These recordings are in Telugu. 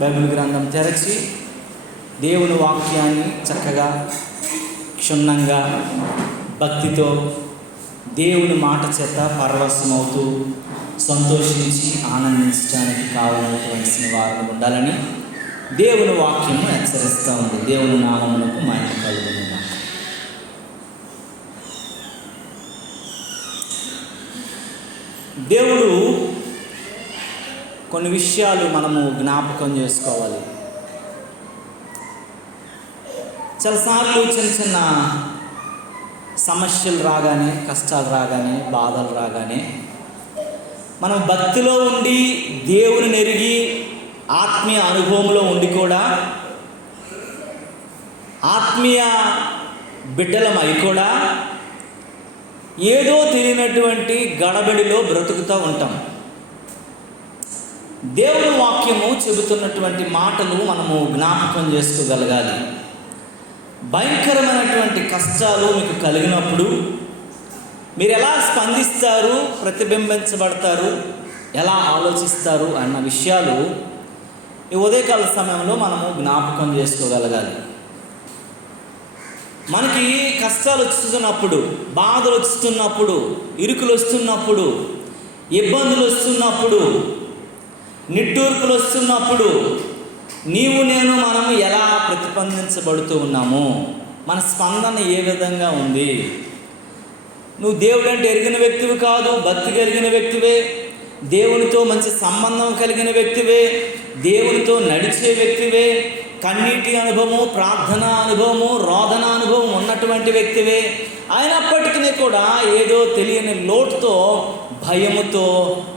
బైబిల్ గ్రంథం తెరచి దేవుని వాక్యాన్ని చక్కగా క్షుణ్ణంగా భక్తితో దేవుని మాట చేత పరవశమవుతూ సంతోషించి ఆనందించడానికి కావాల్సిన వారు ఉండాలని దేవుని వాక్యము హెచ్చరిస్తూ ఉంది. దేవుని నామమునకు మహిమ కలుగును గాక. దేవుడు కొన్ని విషయాలు మనము జ్ఞాపకం చేసుకోవాలి. చాలాసార్లు చిన్న చిన్న సమస్యలు రాగానే, కష్టాలు రాగానే, బాధలు రాగానే మనం భక్తిలో ఉండి దేవుని ఎరిగి ఆత్మీయ అనుభవంలో ఉండి కూడా ఆత్మీయ బిడ్డలమై కూడా ఏదో తెలియనటువంటి గడబడిలో బ్రతుకుతూ ఉంటాం. దేవుని వాక్యము చెబుతున్నటువంటి మాటలు మనము జ్ఞాపకం చేసుకోగలగాలి. భయంకరమైనటువంటి కష్టాలు మీకు కలిగినప్పుడు మీరు ఎలా స్పందిస్తారు, ప్రతిబింబించబడతారు, ఎలా ఆలోచిస్తారు అన్న విషయాలు ఈ ఉదయకాల సమయంలో మనము జ్ఞాపకం చేసుకోగలగాలి. మనకి కష్టాలు వస్తున్నప్పుడు, బాధలు వస్తున్నప్పుడు, ఇరుకులు వస్తున్నప్పుడు, ఇబ్బందులు వస్తున్నప్పుడు, నిట్టూర్పులు వస్తున్నప్పుడు మనము ఎలా ప్రతిస్పందించబడుతూ ఉన్నాము, మన స్పందన ఏ విధంగా ఉంది? నువ్వు దేవుడు అంటే ఎరిగిన వ్యక్తివి కాదు, భక్తి కలిగిన వ్యక్తివే, దేవునితో మంచి సంబంధం కలిగిన వ్యక్తివే, దేవునితో నడిచే వ్యక్తివే, కన్నీటి అనుభవము, ప్రార్థన అనుభవము, రోదన అనుభవం ఉన్నటువంటి వ్యక్తివే. అయినప్పటికీ కూడా ఏదో తెలియని లోటుతో, భయముతో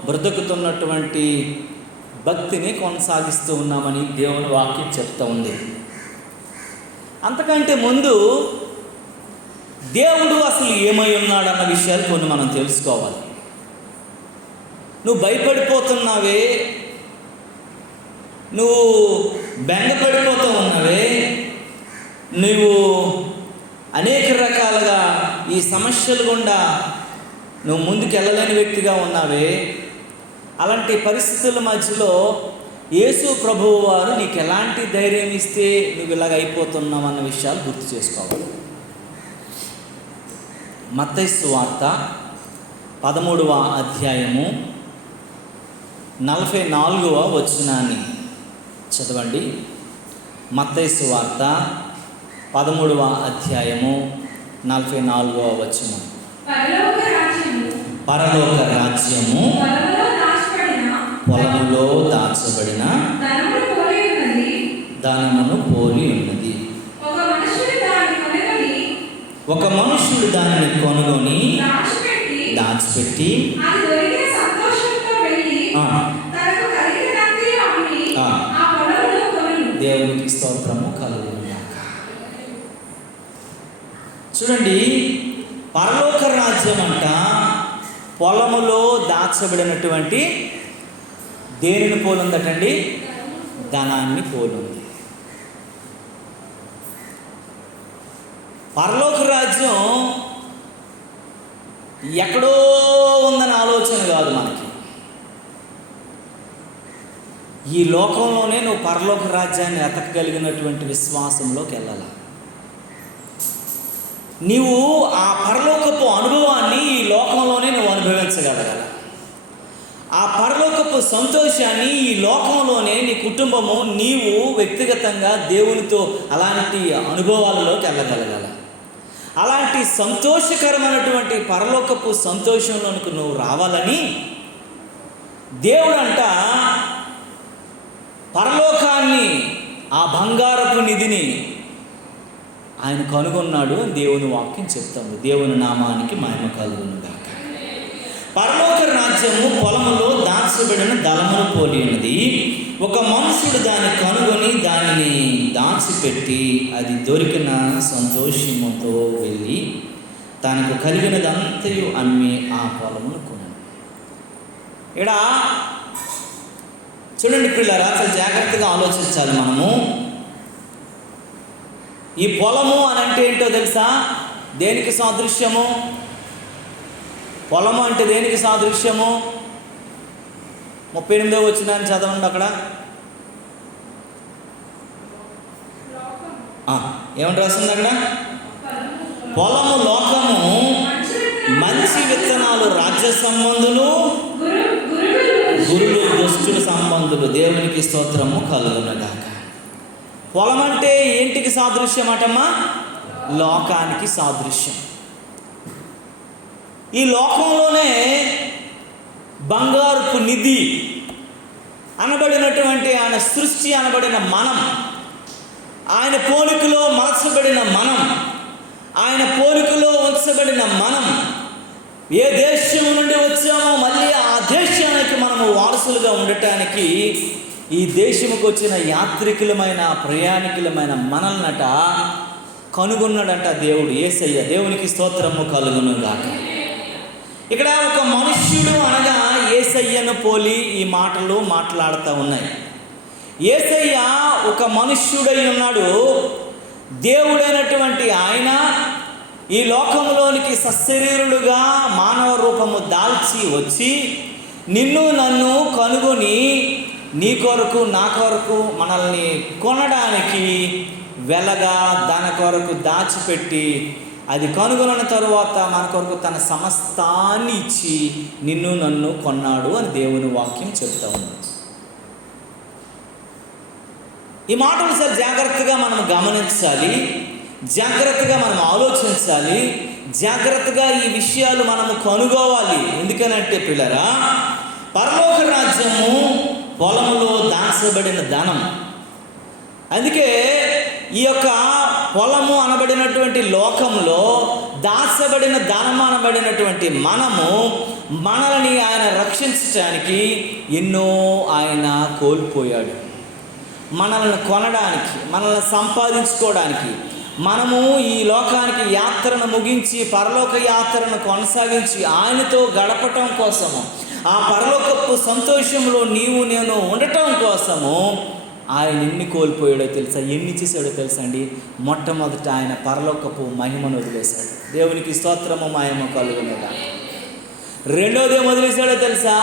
బ్రతుకుతున్నటువంటి భక్తిని కొనసాగిస్తూ ఉన్నామని దేవుని వాక్యం చెప్తూ ఉంది. అంతకంటే ముందు దేవుడు అసలు ఏమై ఉన్నాడన్న విషయాలు కొన్ని మనం తెలుసుకోవాలి. నువ్వు భయపడిపోతున్నావే, నువ్వు బెంగపడిపోతూ ఉన్నావే, నువ్వు అనేక రకాలుగా ఈ సమస్యలు గుండా నువ్వు ముందుకు వెళ్ళలేని వ్యక్తిగా ఉన్నావే. అలాంటి పరిస్థితుల మధ్యలో యేసు ప్రభువు వారు నీకు ఎలాంటి ధైర్యం ఇస్తే నువ్వు ఇలాగ అయిపోతున్నావు అన్న విషయాలు గుర్తు చేసుకోవాలి. మత్తయి సువార్త 13వ అధ్యాయము 44వ వచనాన్ని చదవండి. మత్తయి సువార్త 13వ అధ్యాయము 44వ వచనం. పరలోక రాజ్యము పొలములో దాచబడిన ధనమును పోలి ఉన్నది. ఒక మనుషుడు దానిని కొనుగొని దాచిపెట్టి దేవునికి స్తోత్రము కలుగును గాక. చూడండి, పరలోక రాజ్యం అంట పొలములో దాచబడినటువంటి దేనిని పోలుందటండి? ధనాన్ని పోలుంది. పరలోక రాజ్యం ఎక్కడో ఉందని ఆలోచన కాదు మనకి. ఈ లోకంలోనే నువ్వు పరలోక రాజ్యాన్ని ఎతకగలిగినటువంటి విశ్వాసంలోకి వెళ్ళాలి. నీవు ఆ పరలోకపు అనుభవాన్ని ఈ లోకంలోనే నువ్వు అనుభవించగలగాలి. ఆ పరలోకపు సంతోషాన్ని ఈ లోకంలోనే నీ కుటుంబము, నీవు వ్యక్తిగతంగా దేవునితో అలాంటి అనుభవాలలోకి వెళ్ళగలగాలి. అలాంటి సంతోషకరమైనటువంటి పరలోకపు సంతోషంలోనికి నువ్వు రావాలని దేవుడంట పరలోకాన్ని, ఆ బంగారపు నిధిని ఆయన కనుగొన్నాడు అని దేవుని వాక్యం చెప్తాము. దేవుని నామానికి మహిమ కలుగును గాక. పరలోక రాజ్యము పొలములో దాచబడిన ధనమును పోలి ఉన్నది. ఒక మనుషుడు దాన్ని కనుగొని దానిని దాచిపెట్టి అది దొరికిన సంతోషముతో వెళ్ళి తనకు కలిగినదంతయు అమ్మి ఆ పొలమును కొనను. ఇక్కడ చూడండి పిల్లరా, చాలా జాగ్రత్తగా ఆలోచించాలి మనము. ఈ పొలము అని అంటే ఏంటో తెలుసా? దేనికి సాదృశ్యము? పొలము అంటే దేనికి సాదృశ్యము? 38వ వచనాన్ని చదవండి. అక్కడ ఏమంటే రాస్తుంది అక్కడ? పొలము లోకము, మంచి విత్తనాలు రాజ్య సంబంధులు, గురులు దుష్టుల సంబంధులు. దేవునికి స్తోత్రము కలుగునగాక. పొలం అంటే ఏంటికి సాదృశ్యం అటమ్మా? లోకానికి సాదృశ్యం. ఈ లోకంలోనే బంగారుపు నిధి అనబడినటువంటి ఆయన సృష్టి అనబడిన మనం, ఆయన పోలికలో మలచబడిన మనం, ఆయన పోలికలో ఉంచబడిన మనం ఏ దేశం నుండి వచ్చామో మళ్ళీ ఆ దేశానికి మనము వారసులుగా ఉండటానికి ఈ దేశముకు వచ్చిన యాత్రికులమైన ప్రయాణికులమైన మనల్నట కనుగొన్నాడంట దేవుడు, యేసయ్య. దేవునికి స్తోత్రము కలుగునుగాక. ఇక్కడ ఒక మనుష్యుడు అనగా యేసయ్యను పోలి ఈ మాటలు మాట్లాడుతూ ఉన్నాయి. యేసయ్య ఒక మనుష్యుడై ఉన్నాడు. దేవుడైనటువంటి ఆయన ఈ లోకంలోనికి సశరీరులుగా మానవ రూపము దాల్చి వచ్చి నిన్ను నన్ను కనుగొని నీ కొరకు నా కొరకు మనల్ని కొనడానికి వెలగా దాని కొరకు దాచిపెట్టి అది కనుగొన్న తరువాత మన కొరకు తన సమస్తాన్ని ఇచ్చి నిన్ను నన్ను కొన్నాడు అని దేవుని వాక్యం చెప్తా ఉంది. ఈ మాటలు సార్ జాగ్రత్తగా మనం గమనించాలి, జాగ్రత్తగా మనం ఆలోచించాలి, జాగ్రత్తగా ఈ విషయాలు మనము కనుగోవాలి. ఎందుకనంటే పిల్లరా, పరలోక రాజ్యము పొలములో దాచబడిన ధనం. అందుకే ఈ యొక్క పొలము అనబడినటువంటి లోకంలో దాచబడిన ధనం అనబడినటువంటి మనల్ని ఆయన రక్షించడానికి ఎన్నో ఆయన కోల్పోయాడు. మనల్ని కొనడానికి, మనల్ని సంపాదించుకోవడానికి, మనము ఈ లోకానికి యాత్రను ముగించి పరలోక యాత్రను కొనసాగించి ఆయనతో గడపటం కోసము, ఆ పరలోకపు సంతోషంలో నీవు నేను ఉండటం కోసము ఆయన ఎన్ని కోల్పోయాడో తెలుసా? ఎన్ని చేశాడో తెలుసా అండి? మొట్టమొదట ఆయన పరలోకపు మహిమను వదిలేశాడు. దేవునికి స్తోత్రము, మహిమ కలుగునేదా. రెండోది ఏం వదిలేశాడో తెలుసా?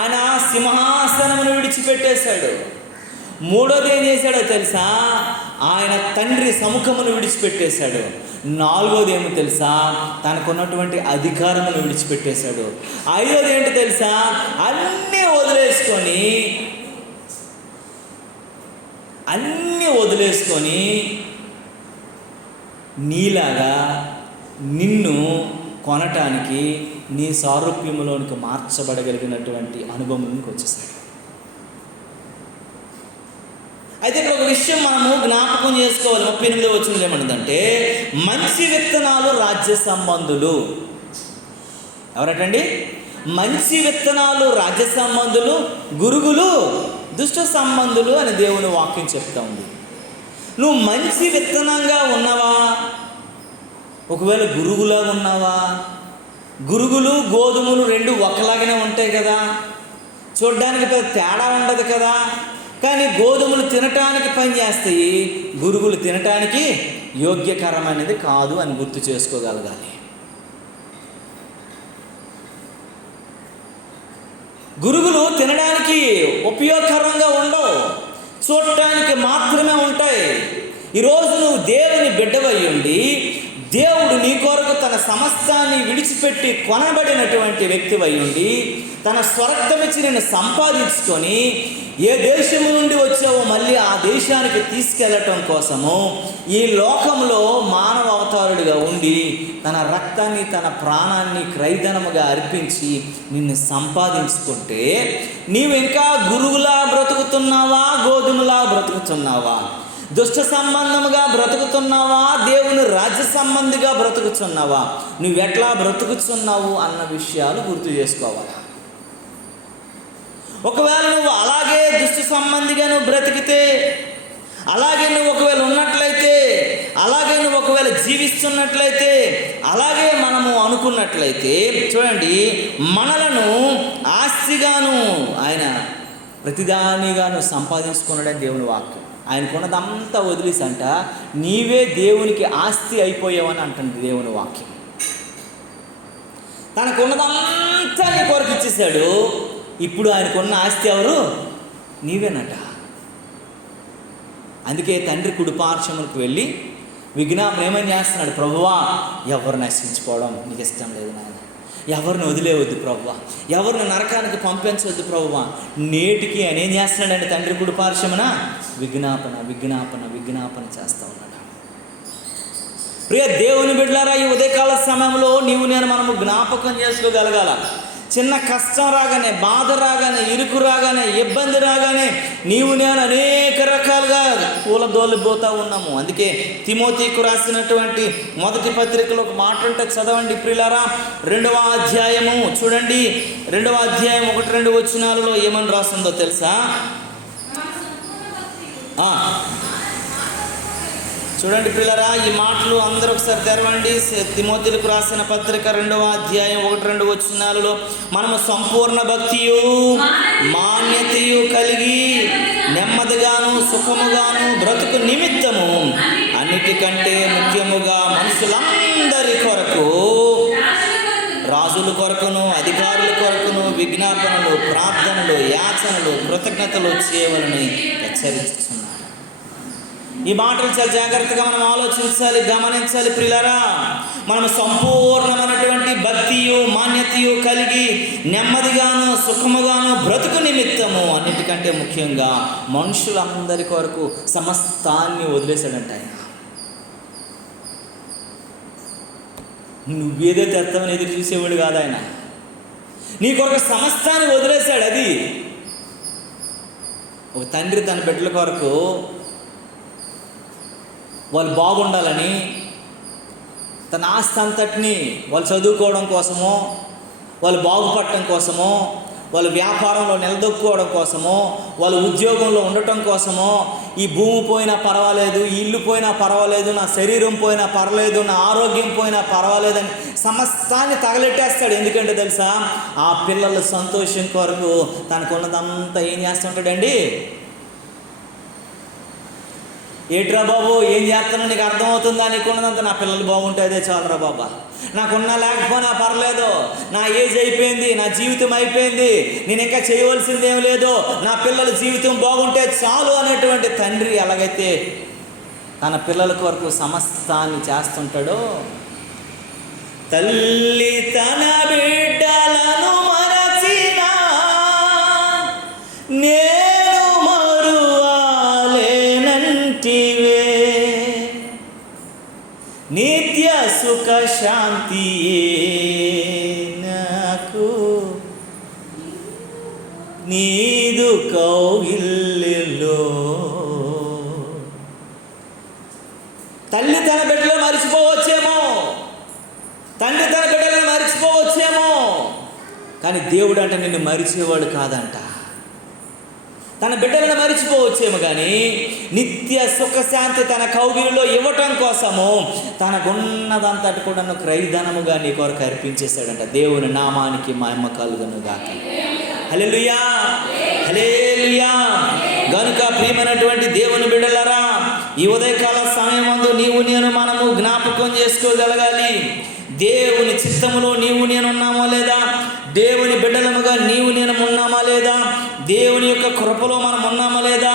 ఆయన సింహాసనమును విడిచిపెట్టేశాడు. మూడోది ఏం చేశాడో తెలుసా? ఆయన తండ్రి సముఖమును విడిచిపెట్టేశాడు. నాలుగోది ఏమో తెలుసా? తనకున్నటువంటి అధికారమును విడిచిపెట్టేశాడు. ఐదోది ఏంటో తెలుసా? అన్నీ వదిలేసుకొని నీలాగా నిన్ను కొనటానికి, నీ సారూప్యములోనికి మార్చబడగలిగినటువంటి అనుభవంలోకి వచ్చేసాడు. అయితే ఇక్కడ ఒక విషయం మనము జ్ఞాపకం చేసుకోవాలి. 38వ వచనంలో ఏమన్నదంటే, మంచి విత్తనాలు రాజ్య సంబంధులు. ఎవరటండి? మంచి విత్తనాలు రాజ్య సంబంధులు, గురుగులు దుష్ట సంబంధులు అని దేవుని వాక్యం చెప్తా ఉంది. నువ్వు మంచి విత్తనంగా ఉన్నావా? ఒకవేళ గురుగులా ఉన్నావా? గురుగులు గోధుమలు రెండు ఒకలాగానే ఉంటాయి కదా, చూడడానికి పెద్ద తేడా ఉండదు కదా. కానీ గోధుమలు తినటానికి పనిచేస్తాయి, గురుగులు తినటానికి యోగ్యకరమైనది కాదు అని గుర్తు చేసుకోగలగాలి. గురుగులు తినడానికి ఉపయోగకరంగా ఉండవు, చూడటానికి మాత్రమే ఉంటాయి. ఈరోజు నువ్వు దేవుని బిడ్డవై ఉండి, దేవుడు నీ కొరకు తన సమస్తాన్ని విడిచిపెట్టి కొనబడినటువంటి వ్యక్తివై ఉండి, తన స్వరక్తమిచ్చి నిన్ను సంపాదించుకొని ఏ దేశము నుండి వచ్చావో మళ్ళీ ఆ దేశానికి తీసుకెళ్ళటం కోసము ఈ లోకంలో మానవ అవతారుడిగా ఉండి తన రక్తాన్ని, తన ప్రాణాన్ని క్రయధనముగా అర్పించి నిన్ను సంపాదించుకుంటే, నీవు ఇంకా గురువులా బ్రతుకుతున్నావా? గోధుమలా బ్రతుకుతున్నావా? దుష్ట సంబంధముగా బ్రతుకుతున్నావా? దేవుని రాజ్య సంబంధిగా బ్రతుకుతున్నావా? నువ్వెట్లా బ్రతుకుతున్నావు అన్న విషయాలు గుర్తు చేసుకోవాలి. ఒకవేళ నువ్వు అలాగే దుష్ట సంబంధిగా నువ్వు బ్రతికితే, అలాగే నువ్వు ఒకవేళ ఉన్నట్లయితే, అలాగే నువ్వు ఒకవేళ జీవిస్తున్నట్లయితే, అలాగే మనము అనుకున్నట్లయితే, చూడండి, మనలను ఆస్తిగాను ఆయన ప్రతిదానిగాను సంపాదించుకున్నాడని దేవుని వాక్యం. ఆయనకున్నదంతా వదిలేసంట నీవే దేవునికి ఆస్తి అయిపోయావని అంటుంది దేవుని వాక్యం. తనకున్నదంతా నీ కొరకు ఇచ్చేసాడు. ఇప్పుడు ఆయనకున్న ఆస్తి ఎవరు? నీవేనట. అందుకే తండ్రి కుడిపార్శ్వమునకు వెళ్ళి విజ్ఞాపన ఏమని చేస్తున్నాడు, ప్రభువా ఎవరు నశించుకోవడం నీకు ఇష్టం లేదు నాయన, ఎవరిని వదిలేవద్దు ప్రభువా, ఎవరిని నరకానికి పంపించవద్దు ప్రభువా నేటికి అని ఏం చేస్తున్నాడండి తండ్రి కుడిపార్శ్వమున విజ్ఞాపన విజ్ఞాపన విజ్ఞాపన చేస్తూ ఉన్నాడు. ప్రియ దేవుని బిడ్డలారా, ఈ ఉదయకాల సమయంలో నీవు నేను మనము జ్ఞాపకం చేసుకోగలగాల. చిన్న కష్టం రాగానే, బాధ రాగానే, ఇరుకు రాగానే, ఇబ్బంది రాగానే నీవు నేను అనేక రకాలుగా కూలదోలిపోతూ ఉన్నాము. అందుకే తిమోతికు రాసినటువంటి మొదటి పత్రికలో ఒక మాట ఉంటే చదవండి ప్రియులారా. 2వ అధ్యాయము చూడండి, 2వ అధ్యాయం 1-2 వచనాలలో ఏమని రాస్తుందో తెలుసా? చూడండి ప్రియులారా, ఈ మాటలు అందరూ ఒకసారి తెరవండి. తిమోతిలకు రాసిన పత్రిక 2వ అధ్యాయం 1-2 వచనాలలో మనము సంపూర్ణ భక్తియు మాన్యతయు కలిగి నెమ్మదిగాను సుఖముగాను బ్రతుకు నిమిత్తము అన్నిటికంటే ముఖ్యముగా మనుషులందరి కొరకు, రాజుల కొరకును అధికారుల కొరకును విజ్ఞాపనలు, ప్రార్థనలు, యాచనలు, కృతజ్ఞతలు చేయవలని హెచ్చరిస్తున్నాడు. ఈ మాటలు చాలా జాగ్రత్తగా మనం ఆలోచించాలి, గమనించాలి ప్రియులారా. మనం సంపూర్ణమైనటువంటి భక్తియు మాన్యతయు కలిగి నెమ్మదిగాను సుఖముగాను బ్రతుకు నిమిత్తము అన్నిటికంటే ముఖ్యంగా మనుషులందరి కొరకు సమస్తాన్ని వదిలేశాడంట ఆయన. నువ్వేదో తెస్తామని ఎదురు చూసేవాడు కాదు ఆయన, నీ కొరకు సమస్తాన్ని వదిలేశాడు. అది ఒక తండ్రి తన బిడ్డల కొరకు వాళ్ళు బాగుండాలని తన ఆస్తి అంతటిని వాళ్ళు చదువుకోవడం కోసమో, వాళ్ళు బాగుపడటం కోసమో, వాళ్ళు వ్యాపారంలో నిలదొక్కుకోవడం కోసమో, వాళ్ళు ఉద్యోగంలో ఉండటం కోసమో, ఈ భూమి పోయినా పర్వాలేదు, ఈ ఇల్లు పోయినా పర్వాలేదు, నా శరీరం పోయినా పర్వాలేదు, నా ఆరోగ్యం పోయినా పర్వాలేదని సమస్తాన్ని తగలెట్టేస్తాడు. ఎందుకంటే తెలుసా, ఆ పిల్లల సంతోషం కొరకు తనకున్నదంతా ఏం చేస్తుంటాడండి. ఏట్రా బాబు ఏం చేస్తానో నీకు అర్థమవుతుందా? నీకున్నదంతా నా పిల్లలు బాగుంటే అదే చాలురా బాబా, నాకున్నా లేకపోయినా పర్లేదు, నా ఏజ్ అయిపోయింది, నా జీవితం అయిపోయింది, నేను ఇంకా చేయవలసింది ఏం లేదు, నా పిల్లల జీవితం బాగుంటే చాలు అనేటువంటి తండ్రి ఎలాగైతే తన పిల్లల కొరకు సమస్తాన్ని చేస్తుంటాడో, తల్లి తన బిడ్డలను మరచినా నిత్య సుఖ శాంతి నాకు నీదు కౌగిలిలో. తల్లి తన బిడ్డలు మరిచిపోవచ్చేమో, తండ్రి తన బిడ్డలను మరిచిపోవచ్చేమో, కానీ దేవుడు అంటే నిన్ను మరిచేవాడు కాదంట. తన బిడ్డలను మరిచిపోవచ్చేమో కానీ నిత్య సుఖశాంతి తన కౌగిలిలో ఇవ్వటం కోసము తనకున్నదంతటి కూడా క్రయధనముగా నీ కొరకు అర్పించేశాడంట. దేవుని నామానికి మహిమ కలుగునుగాక. హల్లెలూయా, హల్లెలూయా. గనుక ప్రియమైనటువంటి దేవుని బిడ్డలారా, ఈ ఉదయకాల సమయమందు నీవు నేను మనము జ్ఞాపకం చేసుకోగలగాలి. దేవుని చిత్తములో నీవు నేను ఉన్నామా లేదా? దేవుని బిడ్డలముగా నీవు నేను ఉన్నామా లేదా? దేవుని యొక్క కృపలో మనం ఉన్నామా లేదా?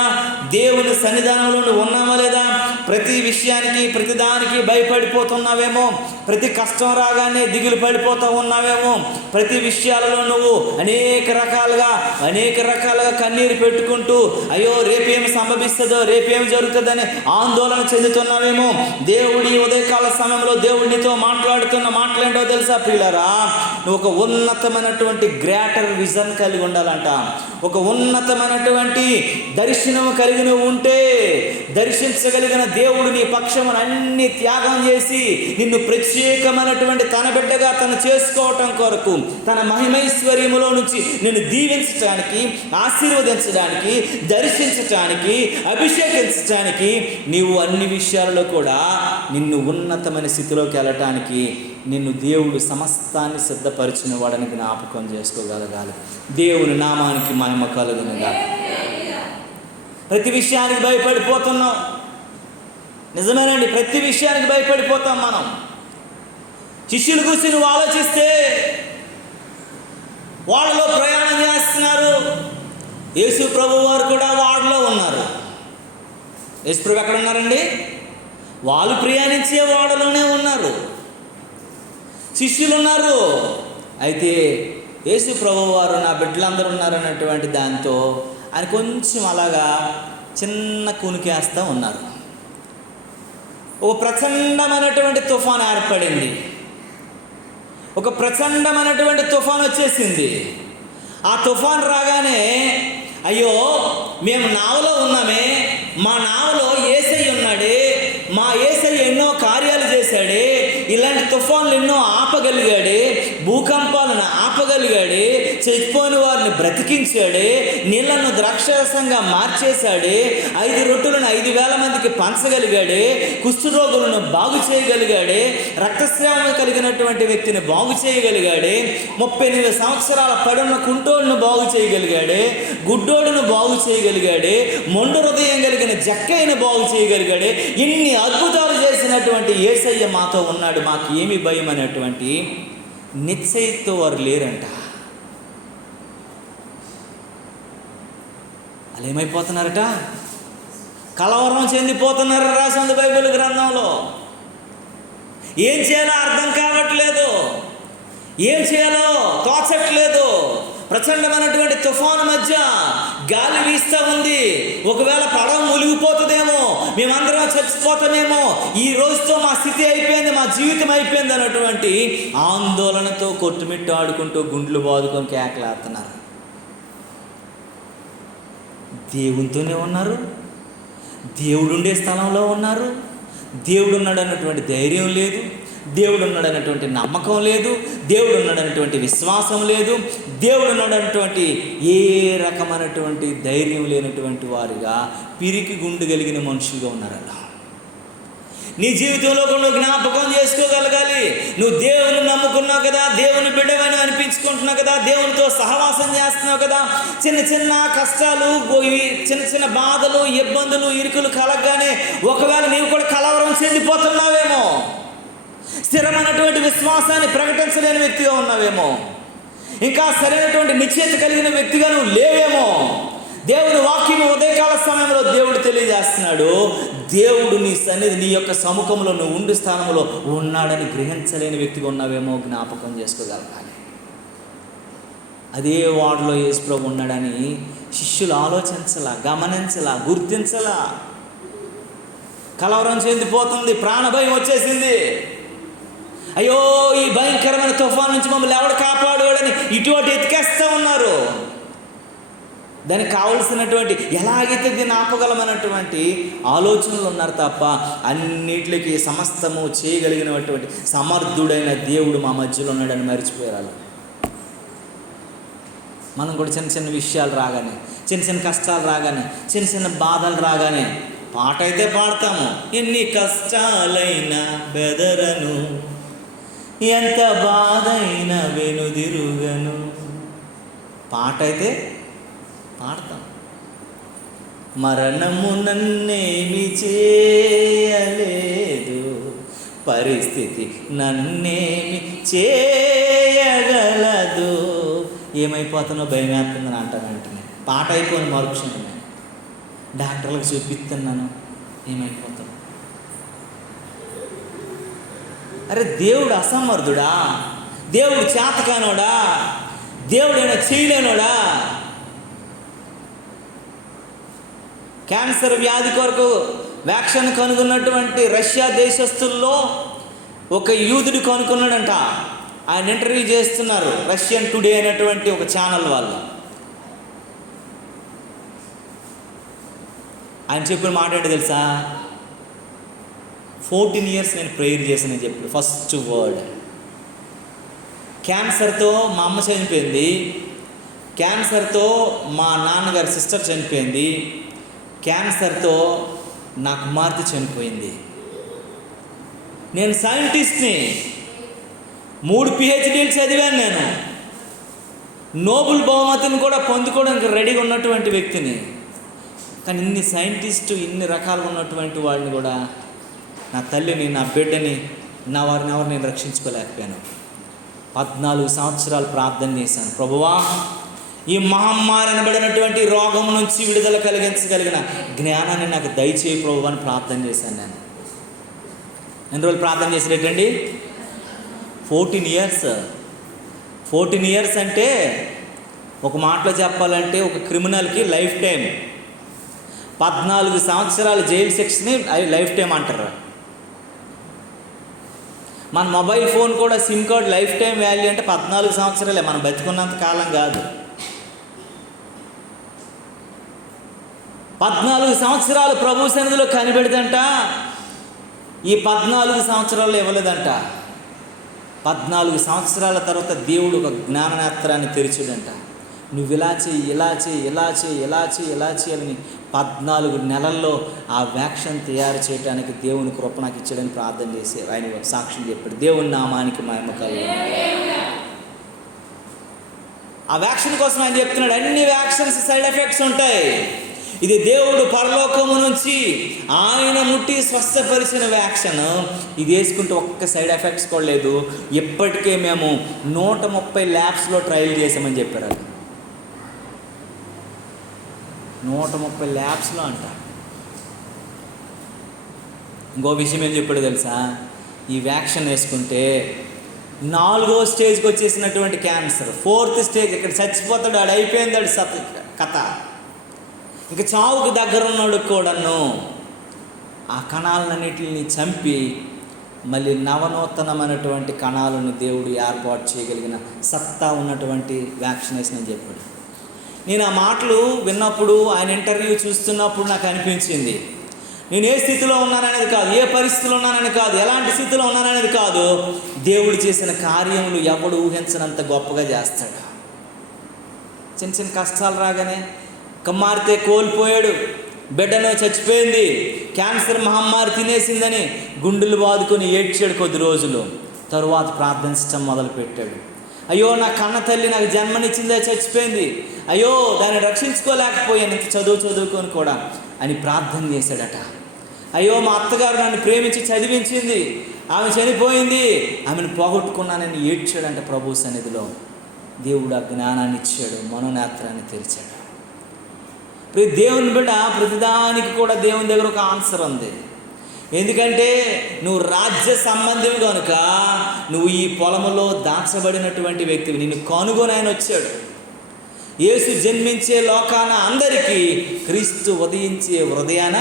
దేవుని సన్నిధానంలో నువ్వు ఉన్నామా లేదా? ప్రతి విషయానికి ప్రతిదానికి భయపడిపోతున్నావేమో, ప్రతి కష్టం రాగానే దిగులు పడిపోతూ ఉన్నావేమో, ప్రతి విషయాలలో నువ్వు అనేక రకాలుగా కన్నీరు పెట్టుకుంటూ అయ్యో రేపేం సంభవిస్తుందో, రేపేం జరుగుతుందని ఆందోళన చెందుతున్నావేమో. దేవుడి ఉదయకాల సమయంలో దేవుడితో మాట్లాడుతున్న మాటలేంటో తెలుసా ప్రియులారా? నువ్వు ఒక ఉన్నతమైనటువంటి గ్రేటర్ విజన్ కలిగి ఉండాలంట. ఒక ఉన్నతమైనటువంటి దర్శనం కలిగి నువ్వు ఉంటే, దర్శించగలిగిన దేవుడు నీ పక్షమును అన్ని త్యాగం చేసి నిన్ను ప్రత్యేకమైనటువంటి తన బిడ్డగా తను చేసుకోవటం కొరకు, తన మహిమైశ్వర్యములో నుంచి నిన్ను దీవించడానికి, ఆశీర్వదించడానికి, దర్శించటానికి, అభిషేకించటానికి, నీవు అన్ని విషయాలలో కూడా నిన్ను ఉన్నతమైన స్థితిలోకి వెళ్ళటానికి నిన్ను దేవుడు సమస్తాన్ని సిద్ధపరిచిన వాడని జ్ఞాపకం చేసుకోగలగాలి. దేవుని నామానికి మహిమ కలుగునుగా. ప్రతి విషయానికి భయపడిపోతున్నాం, నిజమేనండి, ప్రతి విషయానికి భయపడిపోతాం మనం. శిష్యుల గురించి నువ్వు ఆలోచిస్తే వాళ్ళలో ప్రయాణం చేస్తున్నారు, యేసు ప్రభు వారు కూడా వాళ్ళలో ఉన్నారు. యేసుప్రభు ఎక్కడ ఉన్నారండి? వాళ్ళు ప్రయాణించే ఓడలోనే ఉన్నారు, శిష్యులు ఉన్నారు. అయితే యేసు ప్రభు వారు నా బిడ్డలందరూ ఉన్నారన్నటువంటి దాంతో ఆయన కొంచెం అలాగా చిన్న కునికేస్తూ ఉన్నారు. ఒక ప్రచండమైనటువంటి తుఫాను ఏర్పడింది. ఒక ప్రచండమైనటువంటి తుఫాను వచ్చేసింది. ఆ తుఫాను రాగానే, అయ్యో మేము నావలో ఉన్నామే, మా నావలో యేసయ్య ఉన్నాడే, మా యేసయ్య ఎన్నో కార్యాలు చేశాడే, ఇలాంటి తుఫాన్లు ఎన్నో ఆపగలిగాడే, భూకంపాలను ఆపగలిగాడే, చచ్చిపోయిన వారిని బ్రతికించాడే, నీళ్లను ద్రాక్షరసంగా మార్చేశాడే, 5 రొట్టెలను 5,000 మందికి పంచగలిగాడే, కుష్ఠరోగులను బాగు చేయగలిగాడే, రక్తస్రావం కలిగినటువంటి వ్యక్తిని బాగు చేయగలిగాడే, 38 సంవత్సరాల పడున్న కుంటోడును బాగు చేయగలిగాడే, గుడ్డోడును బాగు చేయగలిగాడే, మొండు హృదయం కలిగిన జక్కయ్యను బాగు చేయగలిగాడే. ఇన్ని అద్భుతాలు చేసినటువంటి యేసయ్య మాతో ఉన్నాడు, మాకు ఏమి భయం అనేటువంటి నిశ్చయితో వారు లేరంట. అలా ఏమైపోతున్నారట? కలవరం చెందిపోతున్నారు రాసింది బైబిల్ గ్రంథంలో. ఏం చేయాలో అర్థం కావట్లేదు, ఏం చేయాలో తోచట్లేదు. ప్రచండమైనటువంటి తుఫాను మధ్య గాలి వీస్తూ ఉంది. ఒకవేళ పడవ మునిగిపోతుందేమో, మేమందరం చచ్చిపోతామేమో, ఈ రోజుతో మా స్థితి అయిపోయింది, మా జీవితం అయిపోయింది అన్నటువంటి ఆందోళనతో కొట్టుమిట్టు ఆడుకుంటూ గుండ్లు బాదుకొని కేకలేస్తున్నారు. దేవునితోనే ఉన్నారు, దేవుడు ఉండే స్థలంలో ఉన్నారు. దేవుడు ఉన్నాడు అన్నటువంటి ధైర్యం లేదు, దేవుడు ఉన్నాడు అన్నటువంటి నమ్మకం లేదు, దేవుడు ఉన్నాడు అన్నటువంటి విశ్వాసం లేదు, దేవుడు ఉన్నాడు అన్నటువంటి ఏ రకమైనటువంటి ధైర్యం లేనటువంటి వారుగా పిరికి గుండు కలిగిన మనుషులుగా ఉన్నారు. అలా నీ జీవితంలో నువ్వు జ్ఞాపకం చేసుకోగలగాలి. నువ్వు దేవుని నమ్ముకున్నావు కదా, దేవుని బిడ్డవని అనిపించుకుంటున్నావు కదా, దేవునితో సహవాసం చేస్తున్నావు కదా, చిన్న చిన్న కష్టాలు, చిన్న చిన్న బాధలు, ఇబ్బందులు, ఇరుకులు కలగగానే ఒకవేళ నీవు కూడా కలవరం చెందిపోతున్నావేమో, స్థిరమైనటువంటి విశ్వాసాన్ని ప్రకటించలేని వ్యక్తిగా ఉన్నావేమో, ఇంకా సరైనటువంటి నిశ్చయిత కలిగిన వ్యక్తిగా నువ్వు లేవేమో. దేవుని వాక్యం ఉదయకాల సమయంలో దేవుడు తెలియజేస్తున్నాడు, దేవుడు నీ సన్నిధి, నీ యొక్క సముఖంలో నువ్వు ఉండి స్థానంలో ఉన్నాడని గ్రహించలేని వ్యక్తిగా ఉన్నావేమో జ్ఞాపకం చేసుకోగలగాలి. అదే వార్డులో యేసుప్రభు ఉన్నాడని శిష్యులు ఆలోచించలా, గమనించలా, గుర్తించలా. కలవరం చెందిపోతుంది, ప్రాణభయం వచ్చేసింది. అయ్యో ఈ భయంకరమైన తుఫాను నుంచి మమ్మల్ని ఎవడు కాపాడేవాడని ఇటువంటి ఎతికేస్తూ ఉన్నారు. దానికి కావలసినటువంటి ఎలాగైతే దీన్ని ఆపగలమన్నటువంటి ఆలోచనలు ఉన్నారు తప్ప అన్నిటికీ సమస్తము చేయగలిగినటువంటి సమర్థుడైన దేవుడు మా మధ్యలో ఉన్నాడని మర్చిపోయారు. మనం కూడా చిన్న చిన్న విషయాలు రాగానే, చిన్న చిన్న కష్టాలు రాగానే, చిన్న చిన్న బాధలు రాగానే పాట అయితే పాడతాము, ఎన్ని కష్టాలైనా బెదరను, ఎంత బాధైనా వెనుదిరుగను. పాట అయితే పాడతాం. మరణము నన్నేమి చేయలేదు, పరిస్థితి నన్నేమి చేయగలదు, ఏమైపోతానో భయం వేస్తుందని అంటాను. వెంటనే పాట అయిపోయింది, మరుక్షణమే డాక్టర్లకు చూపిస్తున్నాను, ఏమైపోతాను. అరే దేవుడు అసమర్థుడా? దేవుడు చేతకానోడా? దేవుడైనా చేయలేనోడా? క్యాన్సర్ వ్యాధి కొరకు వ్యాక్సిన్ కనుగొన్నటువంటి రష్యా దేశస్తుల్లో ఒక యూదుడు కనుక్కున్నాడంట. ఆయన ఇంటర్వ్యూ చేస్తున్నారు రష్యన్ టుడే అనేటువంటి ఒక ఛానల్ వాళ్ళు. ఆయన చెప్పిన మాట ఏంటో తెలుసా? 14 years నేను ప్రేయర్ చేశానని చెప్పి ఫస్ట్ వర్డ్. క్యాన్సర్తో మా అమ్మ చనిపోయింది, క్యాన్సర్తో మా నాన్నగారి సిస్టర్ చనిపోయింది, క్యాన్సర్తో నా కుమార్తె చనిపోయింది. నేను సైంటిస్ట్ని, 3 PhDలు చదివాను, నేను నోబెల్ బహుమతిని కూడా పొందుకోవడానికి రెడీగా ఉన్నటువంటి వ్యక్తిని. కానీ ఇన్ని సైంటిస్టు, ఇన్ని రకాలుగా ఉన్నటువంటి వాళ్ళని కూడా, నా తల్లిని, నా బిడ్డని, నా వారిని ఎవరు నేను రక్షించుకోలేకపోయాను. 14 సంవత్సరాలు ప్రార్థన చేశాను, ప్రభువా ఈ మహమ్మారి అనబడినటువంటి రోగం నుంచి విడుదల కలిగించగలిగిన జ్ఞానాన్ని నాకు దయచేయి ప్రభువా అని ప్రార్థన చేశాను. నేను ఎన్ని రోజులు ప్రార్థన చేసినట్టండి? 14 years. 14 years అంటే ఒక మాటలో చెప్పాలంటే ఒక క్రిమినల్కి లైఫ్ టైం. 14 సంవత్సరాల జైలు శిక్షని లైఫ్ టైం అంటారు. మన మొబైల్ ఫోన్ కూడా SIM card life time value అంటే 14 సంవత్సరాలే, మనం బతుకున్నంత కాలం కాదు. 14 సంవత్సరాలు ప్రభు సన్నిధిలో కనిపెడదంట. ఈ 14 సంవత్సరాలు ఇవ్వలేదంట. 14 సంవత్సరాల తర్వాత దేవుడు ఒక జ్ఞాననేత్రాన్ని తెరిచాడంట. నువ్వు ఇలా చేయి, ఇలా చేయి, ఇలా చేయి, ఇలా చేయి, ఇలా చేయాలని 14 నెలల్లో ఆ వ్యాక్సిన్ తయారు చేయడానికి దేవుని కృప నాకు ఇచ్చాడని ప్రార్థన చేసి ఆయన ఒక సాక్ష్యం చెప్పాడు. దేవుని నామానికి మహిమ కలుగును. ఆ వ్యాక్సిన్ కోసం ఆయన చెప్తున్నాడు, అన్ని వ్యాక్సిన్స్ సైడ్ ఎఫెక్ట్స్ ఉంటాయి. ఇది దేవుడు పరలోకము నుంచి ఆయన ముట్టి స్వస్థపరిచిన వ్యాక్సిన్. ఇది వేసుకుంటే ఒక్క సైడ్ ఎఫెక్ట్స్ కూడా లేదు. ఇప్పటికే మేము 130 ల్యాబ్స్లో ట్రయల్ చేసామని చెప్పారు. 130 ల్యాబ్స్లో అంట. ఇంకో విషయం ఏం చెప్పాడు తెలుసా? ఈ వ్యాక్సిన్ వేసుకుంటే 4వ స్టేజ్కి వచ్చేసినటువంటి క్యాన్సర్, 4th స్టేజ్, ఇక్కడ చచ్చిపోతాడు, ఆడు అయిపోయింది, ఆడు కథ. ఇంక చావుకు దగ్గర ఉన్నాడు కూడాను. ఆ కణాలన్నిటిని చంపి మళ్ళీ నవనూతనమైనటువంటి కణాలను దేవుడు ఏర్పాటు చేయగలిగిన సత్తా ఉన్నటువంటి వ్యాక్సినేషన్ అని చెప్పాడు. నేను ఆ మాటలు విన్నప్పుడు, ఆయన ఇంటర్వ్యూ చూస్తున్నప్పుడు నాకు అనిపించింది, నేను ఏ స్థితిలో ఉన్నాననేది కాదు, ఏ పరిస్థితిలో ఉన్నానని కాదు, ఎలాంటి స్థితిలో ఉన్నాననేది కాదు, దేవుడు చేసిన కార్యములు ఎవడు ఊహించనంత గొప్పగా చేస్తాడు. చిన్న చిన్న కష్టాలు రాగానే, కుమార్తె కోల్పోయాడు, బిడ్డను చచ్చిపోయింది, క్యాన్సర్ మహమ్మారి తినేసిందని గుండెలు బాదుకొని ఏడ్చాడు కొద్ది రోజులు. తరువాత ప్రార్థించడం మొదలుపెట్టాడు. అయ్యో నా కన్న తల్లి నాకు జన్మనిచ్చిందే చచ్చిపోయింది, అయ్యో దాన్ని రక్షించుకోలేకపోయాను ఇంత చదువుకొని కూడా అని ప్రార్థన చేశాడట. అయ్యో మా అత్తగారు నన్ను ప్రేమించి చదివించింది, ఆమె చనిపోయింది, ఆమెను పోగొట్టుకున్నానని ఏడ్చాడంట ప్రభు సన్నిధిలో. దేవుడు ఆ జ్ఞానాన్ని ఇచ్చాడు, మనోనేత్రాన్ని తెరిచాడు. ప్రతి దేవుని బిడ్డ ప్రతిదానికి కూడా దేవుని దగ్గర ఒక ఆన్సర్ ఉంది. ఎందుకంటే నువ్వు రాజ్య సంబంధివి కనుక నువ్వు ఈ పొలములో దాచబడినటువంటి వ్యక్తివి. నిన్ను కనుగొని ఆయన వచ్చాడు. యేసు జన్మించే లోకాన అందరికీ, క్రీస్తు ఉదయించే హృదయాన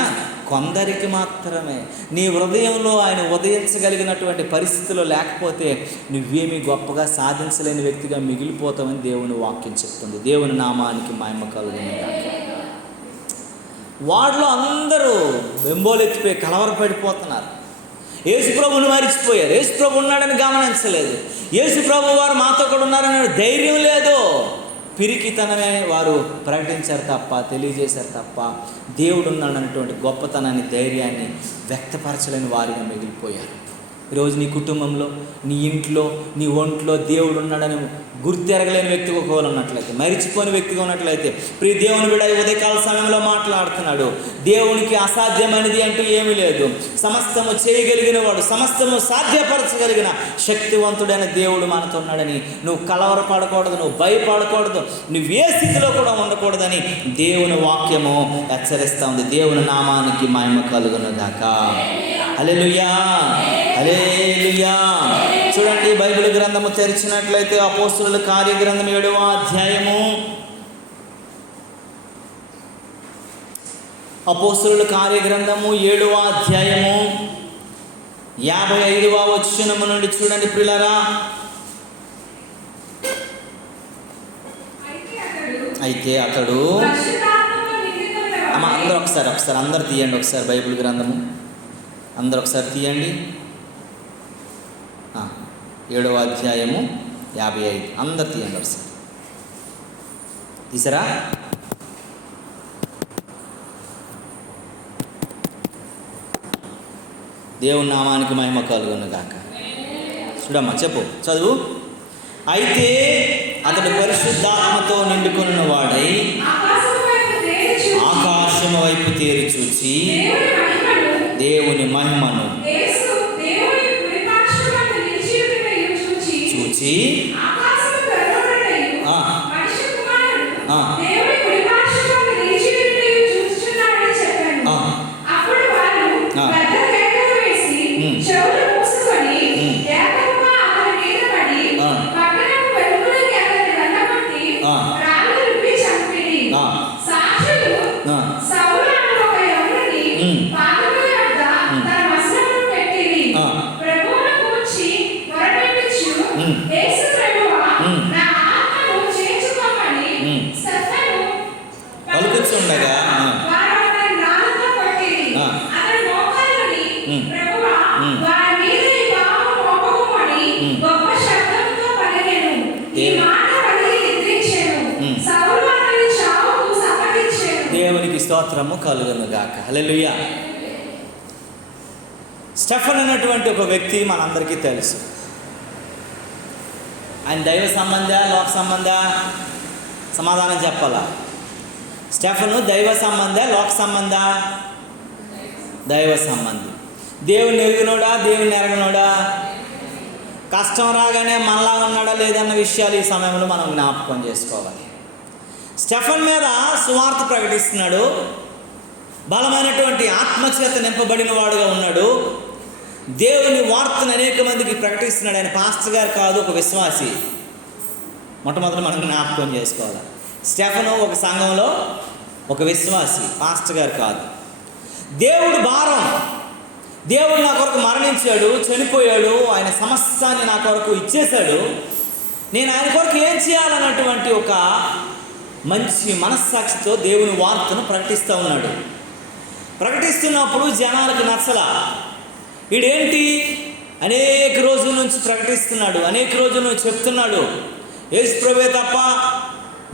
కొందరికి మాత్రమే. నీ హృదయంలో ఆయన ఉదయించగలిగినటువంటి పరిస్థితిలో లేకపోతే నువ్వేమీ గొప్పగా సాధించలేని వ్యక్తిగా మిగిలిపోతావని దేవుని వాక్యం చెప్తుంది. దేవుని నామానికి మహిమ కలుగును గాక. వాడిలో అందరూ వెంబోలెత్తిపోయి కలవరపడిపోతున్నారు. యేసుప్రభుని మరిచిపోయారు. యేసుప్రభు ఉన్నాడని గమనించలేదు. యేసుప్రభు వారు మాతో కూడా ఉన్నారనే ధైర్యం లేదు. పిరికితనమే వారు ప్రకటించారు తప్ప, తెలియజేశారు తప్ప, దేవుడు ఉన్నాడన్నటువంటి గొప్పతనాన్ని, ధైర్యాన్ని వ్యక్తపరచలేని వారిగా మిగిలిపోయారు. ఈరోజు నీ కుటుంబంలో, నీ ఇంట్లో, నీ ఒంట్లో దేవుడు ఉన్నాడని గుర్తెరగలేని వ్యక్తిగా ఒకవేళ ఉన్నట్లయితే, మరిచిపోని వ్యక్తిగా ఉన్నట్లయితే, ప్రియ దేవుని బిడ్డ ఉదయకాల సమయంలో మాట్లాడుతున్నాడు. దేవునికి అసాధ్యమైనది అంటూ ఏమీ లేదు. సమస్తము చేయగలిగిన వాడు, సమస్తము సాధ్యపరచగలిగిన శక్తివంతుడైన దేవుడు మనతో ఉన్నాడని నువ్వు కలవరపడకూడదు, నువ్వు భయపడకూడదు, నువ్వు ఏ స్థితిలో కూడా ఉండకూడదని దేవుని వాక్యము హెచ్చరిస్తూ ఉంది. దేవుని నామానికి మహిమ కలుగును గాక. హల్లెలూయా, హల్లెలూయా. చూడండి, బైబిల్ గ్రంథము తెరిచినట్లయితే అపోస్తలుల కార్యగ్రంథం 7వ అధ్యాయము, అపోస్తలుల కార్యగ్రంథము 7వ అధ్యాయము 55వ వచనము నుండి చూడండి ప్రియులారా. అయితే అతడు అందరూ ఒకసారి అందరు తీయండి, ఒకసారి బైబిల్ గ్రంథము అందరూ ఒకసారి తీయండి. 7వ అధ్యాయము 55 అందరు తీయండి ఒకసారి. తీసారా? దేవుని నామానికి మహిమ కలుగును గాక. చూడమ్మా, చెప్పు, చదువు. అయితే అతడు పరిశుద్ధాత్మతో నిండుకున్న వాడై ఆకాశము వైపు తేరి చూచి దేవుని మహిమను చూచి పాదముల యొద్ద తన వస్త్రములు పెట్టిరి. ప్రభువును గూర్చి మొరపెట్టుచు, యేసు ప్రభువా, నా ఆత్మను చేర్చుకోమని స్టెఫెను పలుకుచుండగా వారు అతని రాళ్ళతో కొట్టిరి. అతడు మోకాళ్ళుని, ప్రభువా, వారి మీద ఈ పాపము మోపకుమని గొప్ప శబ్దముతో పలికెను. ఈ మాట పలికి నిద్రించెను. సౌలు అతని చావుకు సమ్మతించెను. దేవునికి స్తోత్రము కలుగును గాక. హల్లెలూయా. స్టెఫెన్ అన్నటువంటి ఒక వ్యక్తి మనందరికీ తెలుసు. ఆయన దైవ సంబంధ, లోక సంబంధ? సమాధానం చెప్పాలా? స్టెఫెను దైవ సంబంధ, లోక సంబంధ? దైవ సంబంధి. దేవుని ఎరిగినోడా, దేవుని ఎరగనోడా? కష్టం రాగానే మనలా ఉన్నాడా లేదన్న విషయాలు ఈ సమయంలో మనం జ్ఞాపకం చేసుకోవాలి. స్టెఫెన్ మీద సువార్త ప్రకటిస్తున్నాడు. బలమైనటువంటి ఆత్మచేత నింపబడిన వాడుగా ఉన్నాడు. దేవుని వార్తను అనేక మందికి ప్రకటిస్తున్నాడు. ఆయన పాస్టర్ గారు కాదు, ఒక విశ్వాసి. మొట్టమొదటి మనం జ్ఞాపకం చేసుకోవాలి. స్టెఫెను ఒక సంఘంలో ఒక విశ్వాసి, పాస్టర్ గారు కాదు. దేవుడు భారం, దేవుడు నా కొరకు మరణించాడు, చనిపోయాడు, ఆయన సమస్తాన్ని నా కొరకు ఇచ్చేశాడు, నేను ఆయన కొరకు ఏం చేయాలన్నటువంటి ఒక మంచి మనస్సాక్షితో దేవుని వార్తను ప్రకటిస్తూ ఉన్నాడు. ప్రకటిస్తున్నప్పుడు జనాలకు నచ్చలా. వీడేంటి అనేక రోజుల నుంచి ప్రకటిస్తున్నాడు, అనేక రోజుల నుంచి చెప్తున్నాడు, యేసు ప్రభువే తప్ప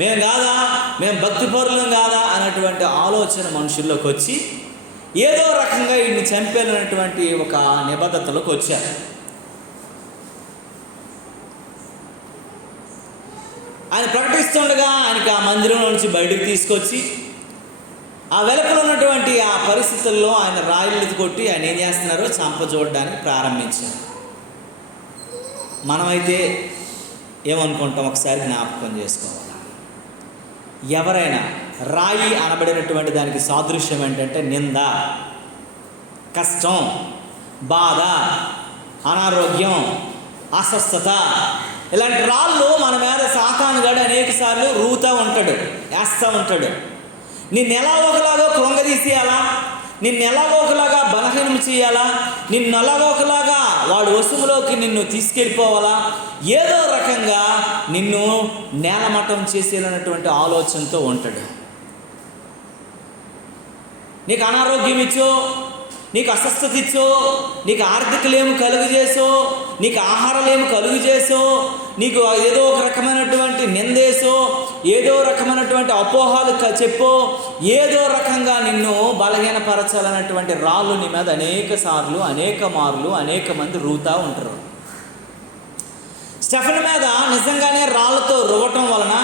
మేము కాదా, మేము భక్తిపరులం కాదా అన్నటువంటి ఆలోచన మనుషుల్లోకి వచ్చి ఏదో రకంగా వీడిని చంపేయాలన్నటువంటి ఒక నిబద్ధతలోకి వచ్చారు. ఆయన ప్రకటిస్తుండగా ఆయనకి ఆ మందిరంలో నుంచి బయటకు తీసుకొచ్చి ఆ వెలుపల ఉన్నటువంటి ఆ పరిస్థితుల్లో ఆయన రాయిలు కొట్టి ఆయన ఏం చేస్తున్నారో చంపజూడడానికి ప్రారంభించారు. మనమైతే ఏమనుకుంటాం ఒకసారి జ్ఞాపకం చేసుకోవాలి. ఎవరైనా రాయి అనబడినటువంటి దానికి సాదృశ్యం ఏంటంటే నింద, కష్టం, బాధ, అనారోగ్యం, అస్వస్థత. ఇలాంటి రాళ్ళు మన మీద సాతానుగాడు అనేక సార్లు రూతా ఉంటాడు, వేస్తూ ఉంటాడు. నిన్ను ఎలా ఒకలాగా కృంగదీసేయాలా, నిన్ను ఎలాగో ఒకలాగా బలహీనం చేయాలా, నిన్ను ఎలాగో ఒకలాగా వాడు వశములోకి నిన్ను తీసుకెళ్ళిపోవాలా, ఏదో రకంగా నిన్ను నేలమట్టం చేసేయాలన్నటువంటి ఆలోచనతో ఉంటాడు. నీకు అనారోగ్యం ఇచ్చో, నీకు అస్వస్థత ఇచ్చో, నీకు ఆర్థికలేము కలుగు చేసో, నీకు ఆహారలేము కలుగు చేసో, నీకు ఏదో ఒక రకమైనటువంటి నిందేసో, ఏదో రకమైనటువంటి అపోహాలు చెప్పో, ఏదో రకంగా నిన్ను బలహీనపరచాలన్నటువంటి రాళ్ళు నీ మీద అనేక సార్లు, అనేక మార్లు, అనేక మంది రూతా ఉంటారు. స్టెఫెన్ మీద నిజంగానే రాళ్ళతో రువ్వటం వలన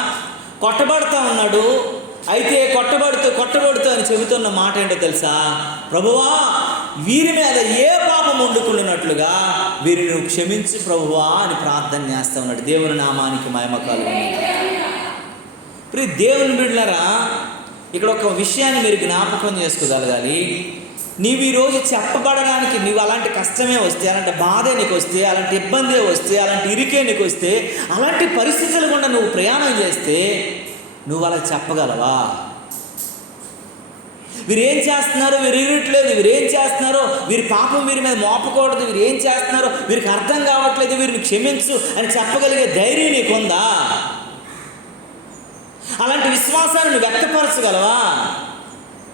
కొట్టబడుతూ ఉన్నాడు. అయితే కొట్టబడుతూ అని చెబుతున్న మాట ఏంటో తెలుసా? ప్రభువా, వీరి మీద ఏ పాపం వండుకున్నట్లుగా వీరిని నువ్వు క్షమించు ప్రభువా అని ప్రార్థన చేస్తూ ఉన్నాడు. దేవుని నామానికి మహిమ కలుగును. ప్రియ దేవుని బిడ్డలారా, ఇక్కడ ఒక విషయాన్ని మీరు జ్ఞాపకం చేసుకోగలగాలి. నీవు ఈరోజు చెప్పబడడానికి నీవు అలాంటి కష్టమే వస్తే, అలాంటి బాధే నీకు వస్తే, అలాంటి ఇబ్బందే వస్తే, అలాంటి ఇరికే నీకు వస్తే, అలాంటి పరిస్థితులు గుండా నువ్వు ప్రయాణం చేస్తే నువ్వు అలా చెప్పగలవా? వీరు ఏం చేస్తున్నారో వీరు ఎరగట్లేదు, వీరు ఏం చేస్తున్నారో, వీరి పాపం వీరి మీద మోపకూడదు, వీరు ఏం చేస్తున్నారో వీరికి అర్థం కావట్లేదు, వీరిని క్షమించు అని చెప్పగలిగే ధైర్యం నీకుందా? అలాంటి విశ్వాసాన్ని నువ్వు వ్యక్తపరచగలవా?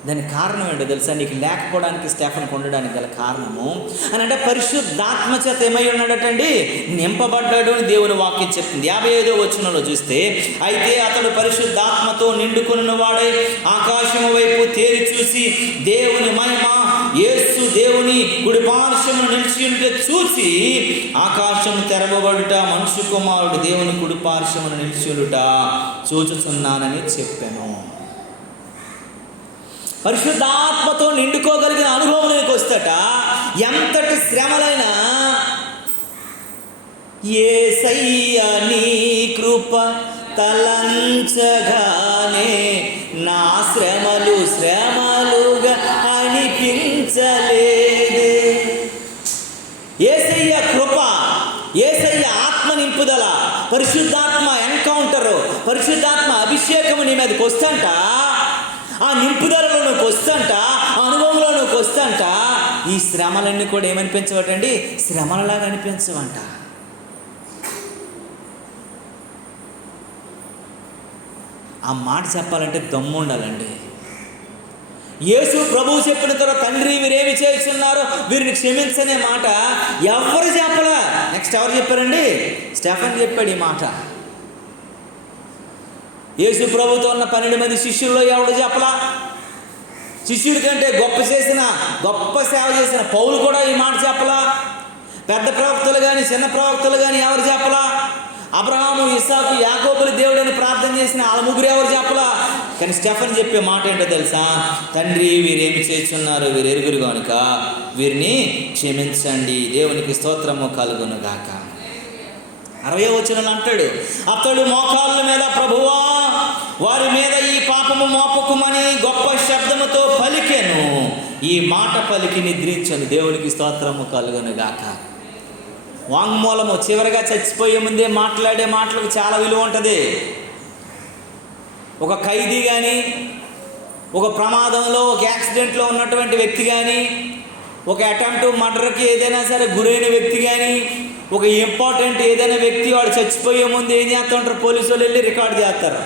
దానికి కారణం ఏంటో తెలుసా? నీకు లేకపోవడానికి స్టెఫెన్ ఉండడానికి గల కారణము అని అంటే పరిశుద్ధాత్మ చేత ఏమై ఉన్నాడటండి, నింపబడ్డాడు అని దేవుని వాక్యం చెప్తుంది. 55వ వచనంలో చూస్తే, అయితే అతడు పరిశుద్ధాత్మతో నిండుకున్న వాడై ఆకాశము వైపు తేరి చూసి దేవుని మహిమ యేసు దేవుని కుడి పార్శ్వమున నిలిచి ఉంటే చూసి ఆకాశము తెరవబడుట, మనుష్య కుమారుడు దేవుని కుడి పార్శ్వమున నిలిచి ఉండుట చూచుచున్నానని చెప్పాను. పరిశుద్ధాత్మతో నిండుకోగలిగిన అనుభవంలోకి వస్తట ఎంతటి శ్రమలైనా యేసయ్య నీ కృప తలంచగానే నా శ్రమలు శ్రమలుగా అనిపించలేదే. యేసయ్య కృప, యేసయ్య ఆత్మ నింపుదల, పరిశుద్ధాత్మ ఎన్కౌంటరు, పరిశుద్ధాత్మ అభిషేకము నీ మీదకి వస్తంట, ఆ నింపుదలలో నువ్వు వస్తంట, ఆ అనుభవంలో నువ్వు ఈ శ్రమలన్నీ కూడా ఏమనిపించవటండి? శ్రమలలాగా అనిపించవంట. ఆ మాట చెప్పాలంటే దమ్ము ఉండాలండి. యేసు ప్రభువు చెప్పిన తర్వాత తండ్రి వీరేమి చేస్తున్నారో వీరిని క్షమించనే మాట ఎవరు చెప్పలా. నెక్స్ట్ ఎవరు చెప్పారండి? స్టెఫన్ చెప్పాడు ఈ మాట. యేసు ప్రభుతో ఉన్న 12 మంది శిష్యుల్లో ఎవడు చెప్పలా. శిష్యుడి కంటే గొప్ప సేవ చేసిన పౌలు కూడా ఈ మాట చెప్పలా. పెద్ద ప్రవక్తలు కానీ చిన్న ప్రవక్తలు కానీ ఎవరు చెప్పలా. అబ్రహాము, ఇస్సాకు, యాకోబులు దేవుడని ప్రార్థన చేసిన వాళ్ళ ముగ్గురు ఎవరు చెప్పలా. కానీ స్టెఫన్ చెప్పే మాట ఏంటో తెలుసా? తండ్రి వీరేమి చేస్తున్నారు వీరు ఎరుగురు కనుక వీరిని క్షమించండి, దేవునికి స్తోత్రము కలుగును గాక. 60వ వచనంలో అంటాడు, అతడు మోకాళ్ళ మీద ప్రభువా వారి మీద ఈ పాపము మోపకుమని గొప్ప శబ్దముతో పలికెను. ఈ మాట పలికి నిద్రించను, దేవునికి స్తోత్రము కలుగును గాక. వాంగ్మూలము చివరిగా చచ్చిపోయే ముందే మాట్లాడే మాటలకు చాలా విలువ ఉంటుంది. ఒక ఖైదీ కానీ, ఒక ప్రమాదంలో, ఒక యాక్సిడెంట్లో ఉన్నటువంటి వ్యక్తి కానీ, ఒక అటెంప్ట్ మర్డర్కి ఏదైనా సరే గురైన వ్యక్తి కానీ, ఒక ఇంపార్టెంట్ ఏదైనా వ్యక్తి వాడు చచ్చిపోయే ముందు ఏం చేస్తుంటారు? పోలీసు వాళ్ళు వెళ్ళి రికార్డ్ చేస్తారు.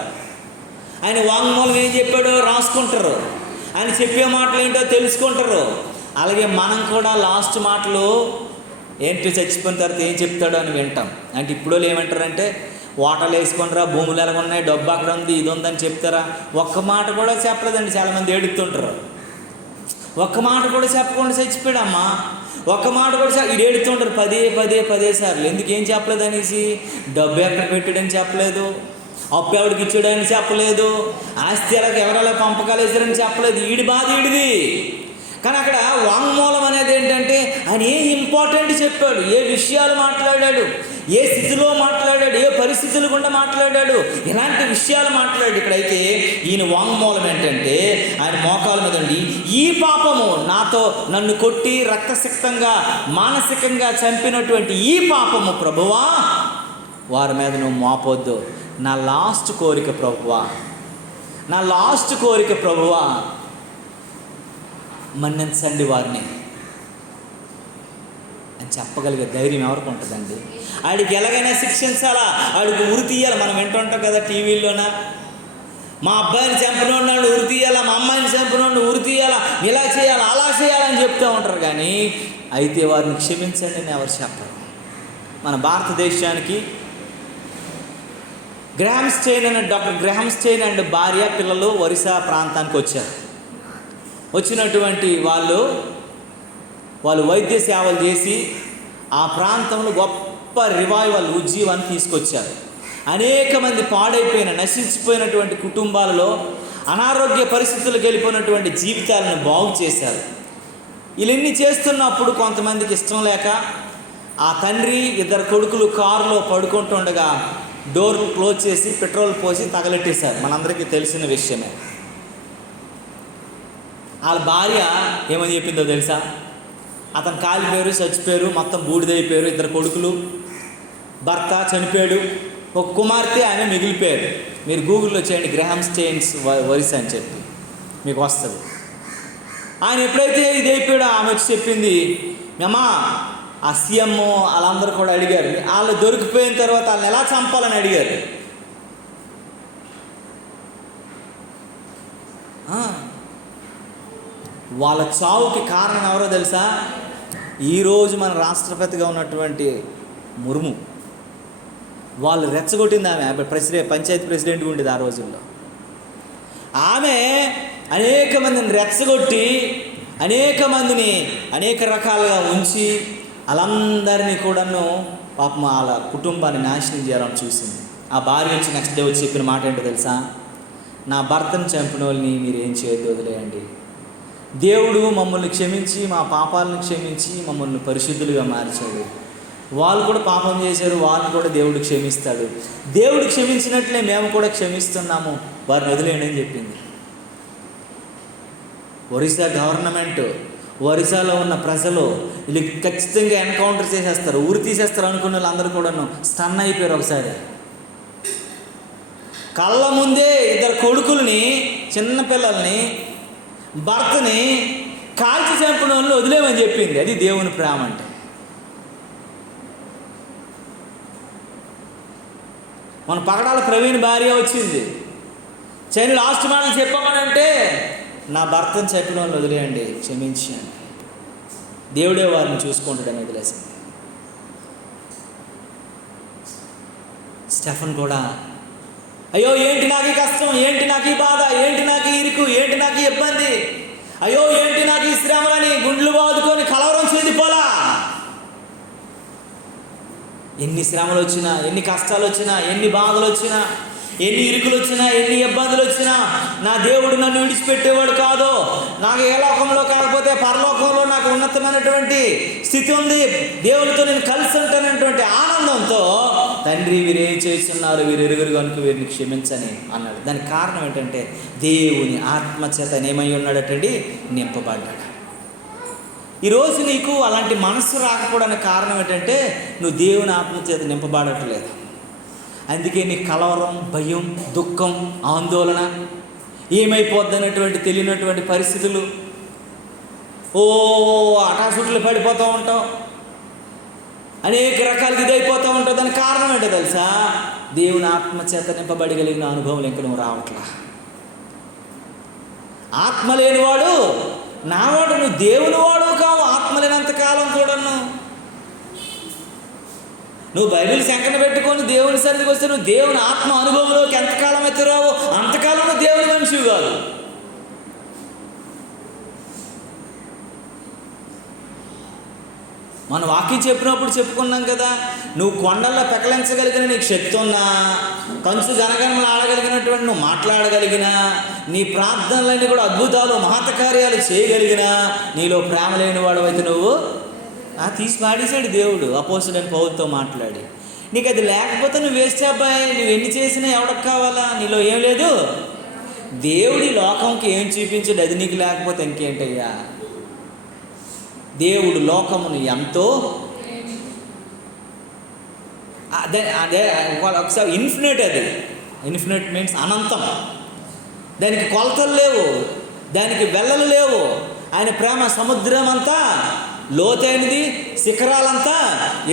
ఆయన వాంగ్మూలం ఏం చెప్పాడో రాసుకుంటారు, ఆయన చెప్పే మాటలు ఏంటో తెలుసుకుంటారు. అలాగే మనం కూడా లాస్ట్ మాటలు ఏంటో చచ్చిపోయిన తర్వాత ఏం చెప్తాడో అని వింటాం. అంటే ఇప్పుడు ఏమంటారంటే ఓటలు వేసుకుంటారా, భూములు ఎలా ఉన్నాయి, డబ్బు అక్కడ ఉంది, ఇది ఉందని చెప్తారా? ఒక్క మాట కూడా చెప్పలేదండి. చాలామంది ఏడుతుంటారు. ఒక్క మాట కూడా చెప్పకుండా చచ్చిపోయాడమ్మా, ఒక్క మాట కూడా ఇది ఏడుతుంటారు పదే సార్లు. ఎందుకు ఏం చెప్పలేదు అనేసి? డబ్బు ఎక్కడ పెట్టాడని చెప్పలేదు, అప్పు ఎవడికి ఇచ్చాడని చెప్పలేదు, ఆస్తి ఎవరెలా పంపకాలు వేసారని చెప్పలేదు. ఈడి బాధ ఈడిది. కానీ అక్కడ వాంగ్మూలం అనేది ఏంటంటే ఆయన ఏ ఇంపార్టెంట్ చెప్పాడు, ఏ విషయాలు మాట్లాడాడు, ఏ స్థితిలో మాట్లాడాడు, ఏ పరిస్థితులు గుండా మాట్లాడాడు, ఇలాంటి విషయాలు మాట్లాడాడు. ఇక్కడైతే ఈయన వాంగ్మూలం ఏంటంటే ఆయన మోకాల మీద ఉండి ఈ పాపము నన్ను కొట్టి రక్తసిక్తంగా మానసికంగా చంపినటువంటి ఈ పాపము ప్రభువా వారి మీద నువ్వు మోపొద్దు. నా లాస్ట్ కోరిక ప్రభువా, నా లాస్ట్ కోరిక ప్రభువా మన్నించండి వారిని అని చెప్పగలిగే ధైర్యం ఎవరికి ఉంటుందండి? ఆడికి ఎలాగైనా శిక్షించాలా, ఆడికి ఉరి తీయాలి. మనం వింటుంటాం కదా టీవీల్లోన, మా అబ్బాయిని చంపినోడిని ఉరి తీయాలా, మా అమ్మాయిని చంపినోడిని ఉరి తీయాలా, ఇలా చేయాలా అలా చేయాలని చెప్తూ ఉంటారు. కానీ అయితే వారిని క్షమించండి అని ఎవరు చెప్పరు. మన భారతదేశానికి డాక్టర్ గ్రహామ్ స్టెయిన్ అండ్ భార్య పిల్లలు ఒరిస్సా ప్రాంతానికి వచ్చారు. వచ్చినటువంటి వాళ్ళు వైద్య సేవలు చేసి ఆ ప్రాంతంలో గొప్ప రివైవల్ ఉజ్జీవాన్ని తీసుకొచ్చారు. అనేక మంది పాడైపోయిన నశించిపోయినటువంటి కుటుంబాలలో అనారోగ్య పరిస్థితులకు వెళ్ళిపోయినటువంటి జీవితాలను బాగు చేశారు. వీళ్ళన్నీ చేస్తున్నప్పుడు కొంతమందికి ఇష్టం లేక ఆ తండ్రి 2 కొడుకులు కారులో పడుకుంటుండగా డోర్ క్లోజ్ చేసి పెట్రోల్ పోసి తగలెట్టేశారు. మనందరికీ తెలిసిన విషయమే. వాళ్ళ భార్య ఏమని చెప్పిందో తెలుసా? అతను కాలిపోయారు, చచ్చిపోయారు, మొత్తం బూడిదైపోయారు. 2 కొడుకులు, భర్త చనిపోయాడు, ఒక కుమార్తె ఆమె మిగిలిపోయారు. మీరు గూగుల్లో చేయండి గ్రహామ్ స్టెయిన్స్ ఒరిస్సా అని చెప్పి మీకు వస్తుంది. ఆయన ఎప్పుడైతే ఇది అయిపోయాడో ఆమె వచ్చి చెప్పింది, అమ్మా ఆ సీఎం వాళ్ళందరూ కూడా అడిగారు, వాళ్ళు దొరికిపోయిన తర్వాత వాళ్ళని ఎలా చంపాలని అడిగారు. వాళ్ళ చావుకి కారణం ఎవరో తెలుసా? ఈరోజు మన రాష్ట్రపతిగా ఉన్నటువంటి ముర్ము. వాళ్ళు రెచ్చగొట్టింది ఆమె పంచాయతీ ప్రెసిడెంట్ ఉండేది ఆ రోజుల్లో. ఆమె అనేక మందిని రెచ్చగొట్టి అనేక మందిని అనేక రకాలుగా ఉంచి వాళ్ళందరినీ కూడాను పాపం వాళ్ళ కుటుంబాన్ని నాశనం చేయాలని చూసింది. ఆ భార్య వచ్చి నెక్స్ట్ డే వచ్చి చెప్పిన మాట ఏంటో తెలుసా? నా భర్తను చంపిన వాళ్ళని మీరు ఏం చేయొద్దు, వదిలేయండి. దేవుడు మమ్మల్ని క్షమించి మా పాపాలను క్షమించి మమ్మల్ని పరిశుద్ధులుగా మార్చాడు. వాళ్ళు కూడా పాపం చేశారు, వాళ్ళు కూడా దేవుడు క్షమిస్తాడు. దేవుడు క్షమించినట్లే మేము కూడా క్షమిస్తున్నాము, వారిని వదిలేయండి అని చెప్పింది. ఒరిస్సా గవర్నమెంట్, ఒరిస్సాలో ఉన్న ప్రజలు వీళ్ళు ఖచ్చితంగా ఎన్కౌంటర్ చేసేస్తారు, ఊరి తీసేస్తారు అనుకున్న వాళ్ళందరూ కూడాను స్టన్ అయిపోయారు. ఒకసారి కళ్ళ ముందే 2 కొడుకుల్ని, చిన్నపిల్లల్ని, భర్తని కాల్చి చంపిన వాళ్ళు వదిలేమని చెప్పింది. అది దేవుని ప్రేమ అంటే. మన పగడాల ప్రవీణ్ భార్య వచ్చింది, చైన్ లాస్ట్ మాట చెప్పమని అంటే, నా భర్తను చంపిన వాళ్ళు వదిలేయండి, క్షమించండి, దేవుడే వారిని చూసుకుంటాడని వదిలేసింది. స్టెఫన్ కూడా, అయ్యో ఏంటి నాకు ఈ కష్టం, ఏంటి నాకు ఈ బాధ, ఏంటి నాకు ఈ ఇరుకు, ఏంటి నాకు ఈ ఇబ్బంది, అయ్యో ఏంటి నాకు ఈ శ్రమలని గుండ్లు బాదుకొని కలవరం చెందిపోలా. ఎన్ని శ్రమలు వచ్చినా, ఎన్ని కష్టాలు వచ్చినా, ఎన్ని బాధలు వచ్చినా, ఎన్ని ఇరుకులు వచ్చినా, ఎన్ని ఇబ్బందులు వచ్చినా, నా దేవుడు నన్ను విడిచిపెట్టేవాడు కాదు. నాకు ఏ లోకంలో కాకపోతే పరలోకంలో నాకు ఉన్నతమైనటువంటి స్థితి ఉంది, దేవుడితో నేను కలిసి ఉంటానటువంటి ఆనందంతో, తండ్రి వీరేం చేస్తున్నారు, వీరు ఎరుగురు కనుక వీరిని క్షమించని అన్నాడు. దానికి కారణం ఏంటంటే దేవుని ఆత్మచేత ఏమై ఉన్నాడటండి, నింపబడ్డాడు. ఈరోజు నీకు అలాంటి మనస్సు రాకపోవడానికి కారణం ఏంటంటే నువ్వు దేవుని ఆత్మచేత నింపబడట్లేదు. అందుకే నీ కలవరం, భయం, దుఃఖం, ఆందోళన, ఏమైపోద్ది అనేటువంటి తెలియనటువంటి పరిస్థితులు, అటాసుట్లు పడిపోతూ ఉంటావు, అనేక రకాలుగా ఇదైపోతూ ఉంటావు. దానికి కారణం ఏంటో తెలుసా? దేవుని ఆత్మచేత నింపబడగలిగిన అనుభవం ఇంకా నువ్వు రావట్లా. ఆత్మ లేనివాడు నావాడు, నువ్వు దేవుని వాడు కావు ఆత్మ లేనంతకాలం కూడాను. నువ్వు బైబిల్ శంకన పెట్టుకొని దేవుని సన్నిధికి వస్తే నువ్వు దేవుని ఆత్మ అనుభవంలోకి ఎంతకాలం అయితే రావో అంతకాలం నువ్వు దేవుని మనిషివి కాదు. మనం వాక్యం చెప్పినప్పుడు చెప్పుకున్నాం కదా, నువ్వు కొండల్లో పెకలించగలిగిన నీకు శక్తి ఉన్నా, కంచు గనగనలు ఆడగలిగినటువంటి నువ్వు మాట్లాడగలిగినా, నీ ప్రార్థనలన్నీ కూడా అద్భుతాలు మహత కార్యాలు చేయగలిగినా, నీలో ప్రేమ లేని వాడు అయితే నువ్వు తీసి పాడేశాడు దేవుడు అపోస్తలుడైన పౌలుతో మాట్లాడి. నీకు అది లేకపోతే నువ్వు వేస్ట్ అబ్బాయి, నువ్వు ఎన్ని చేసినా ఎవరికి కావాలా, నీలో ఏం లేదు. దేవుడి లోకంకి ఏం చూపించాడు, అది నీకు లేకపోతే ఇంకేంటయ్యా. దేవుడు లోకమును ఎంతో అదే ఒకసారి ఇన్ఫినిట్, అది ఇన్ఫినిట్ మీన్స్ అనంతం, దానికి కొలతలు లేవు, దానికి వెళ్ళలు లేవు. ఆయన ప్రేమ సముద్రం అంతా లోతైనది, శిఖరాలంతా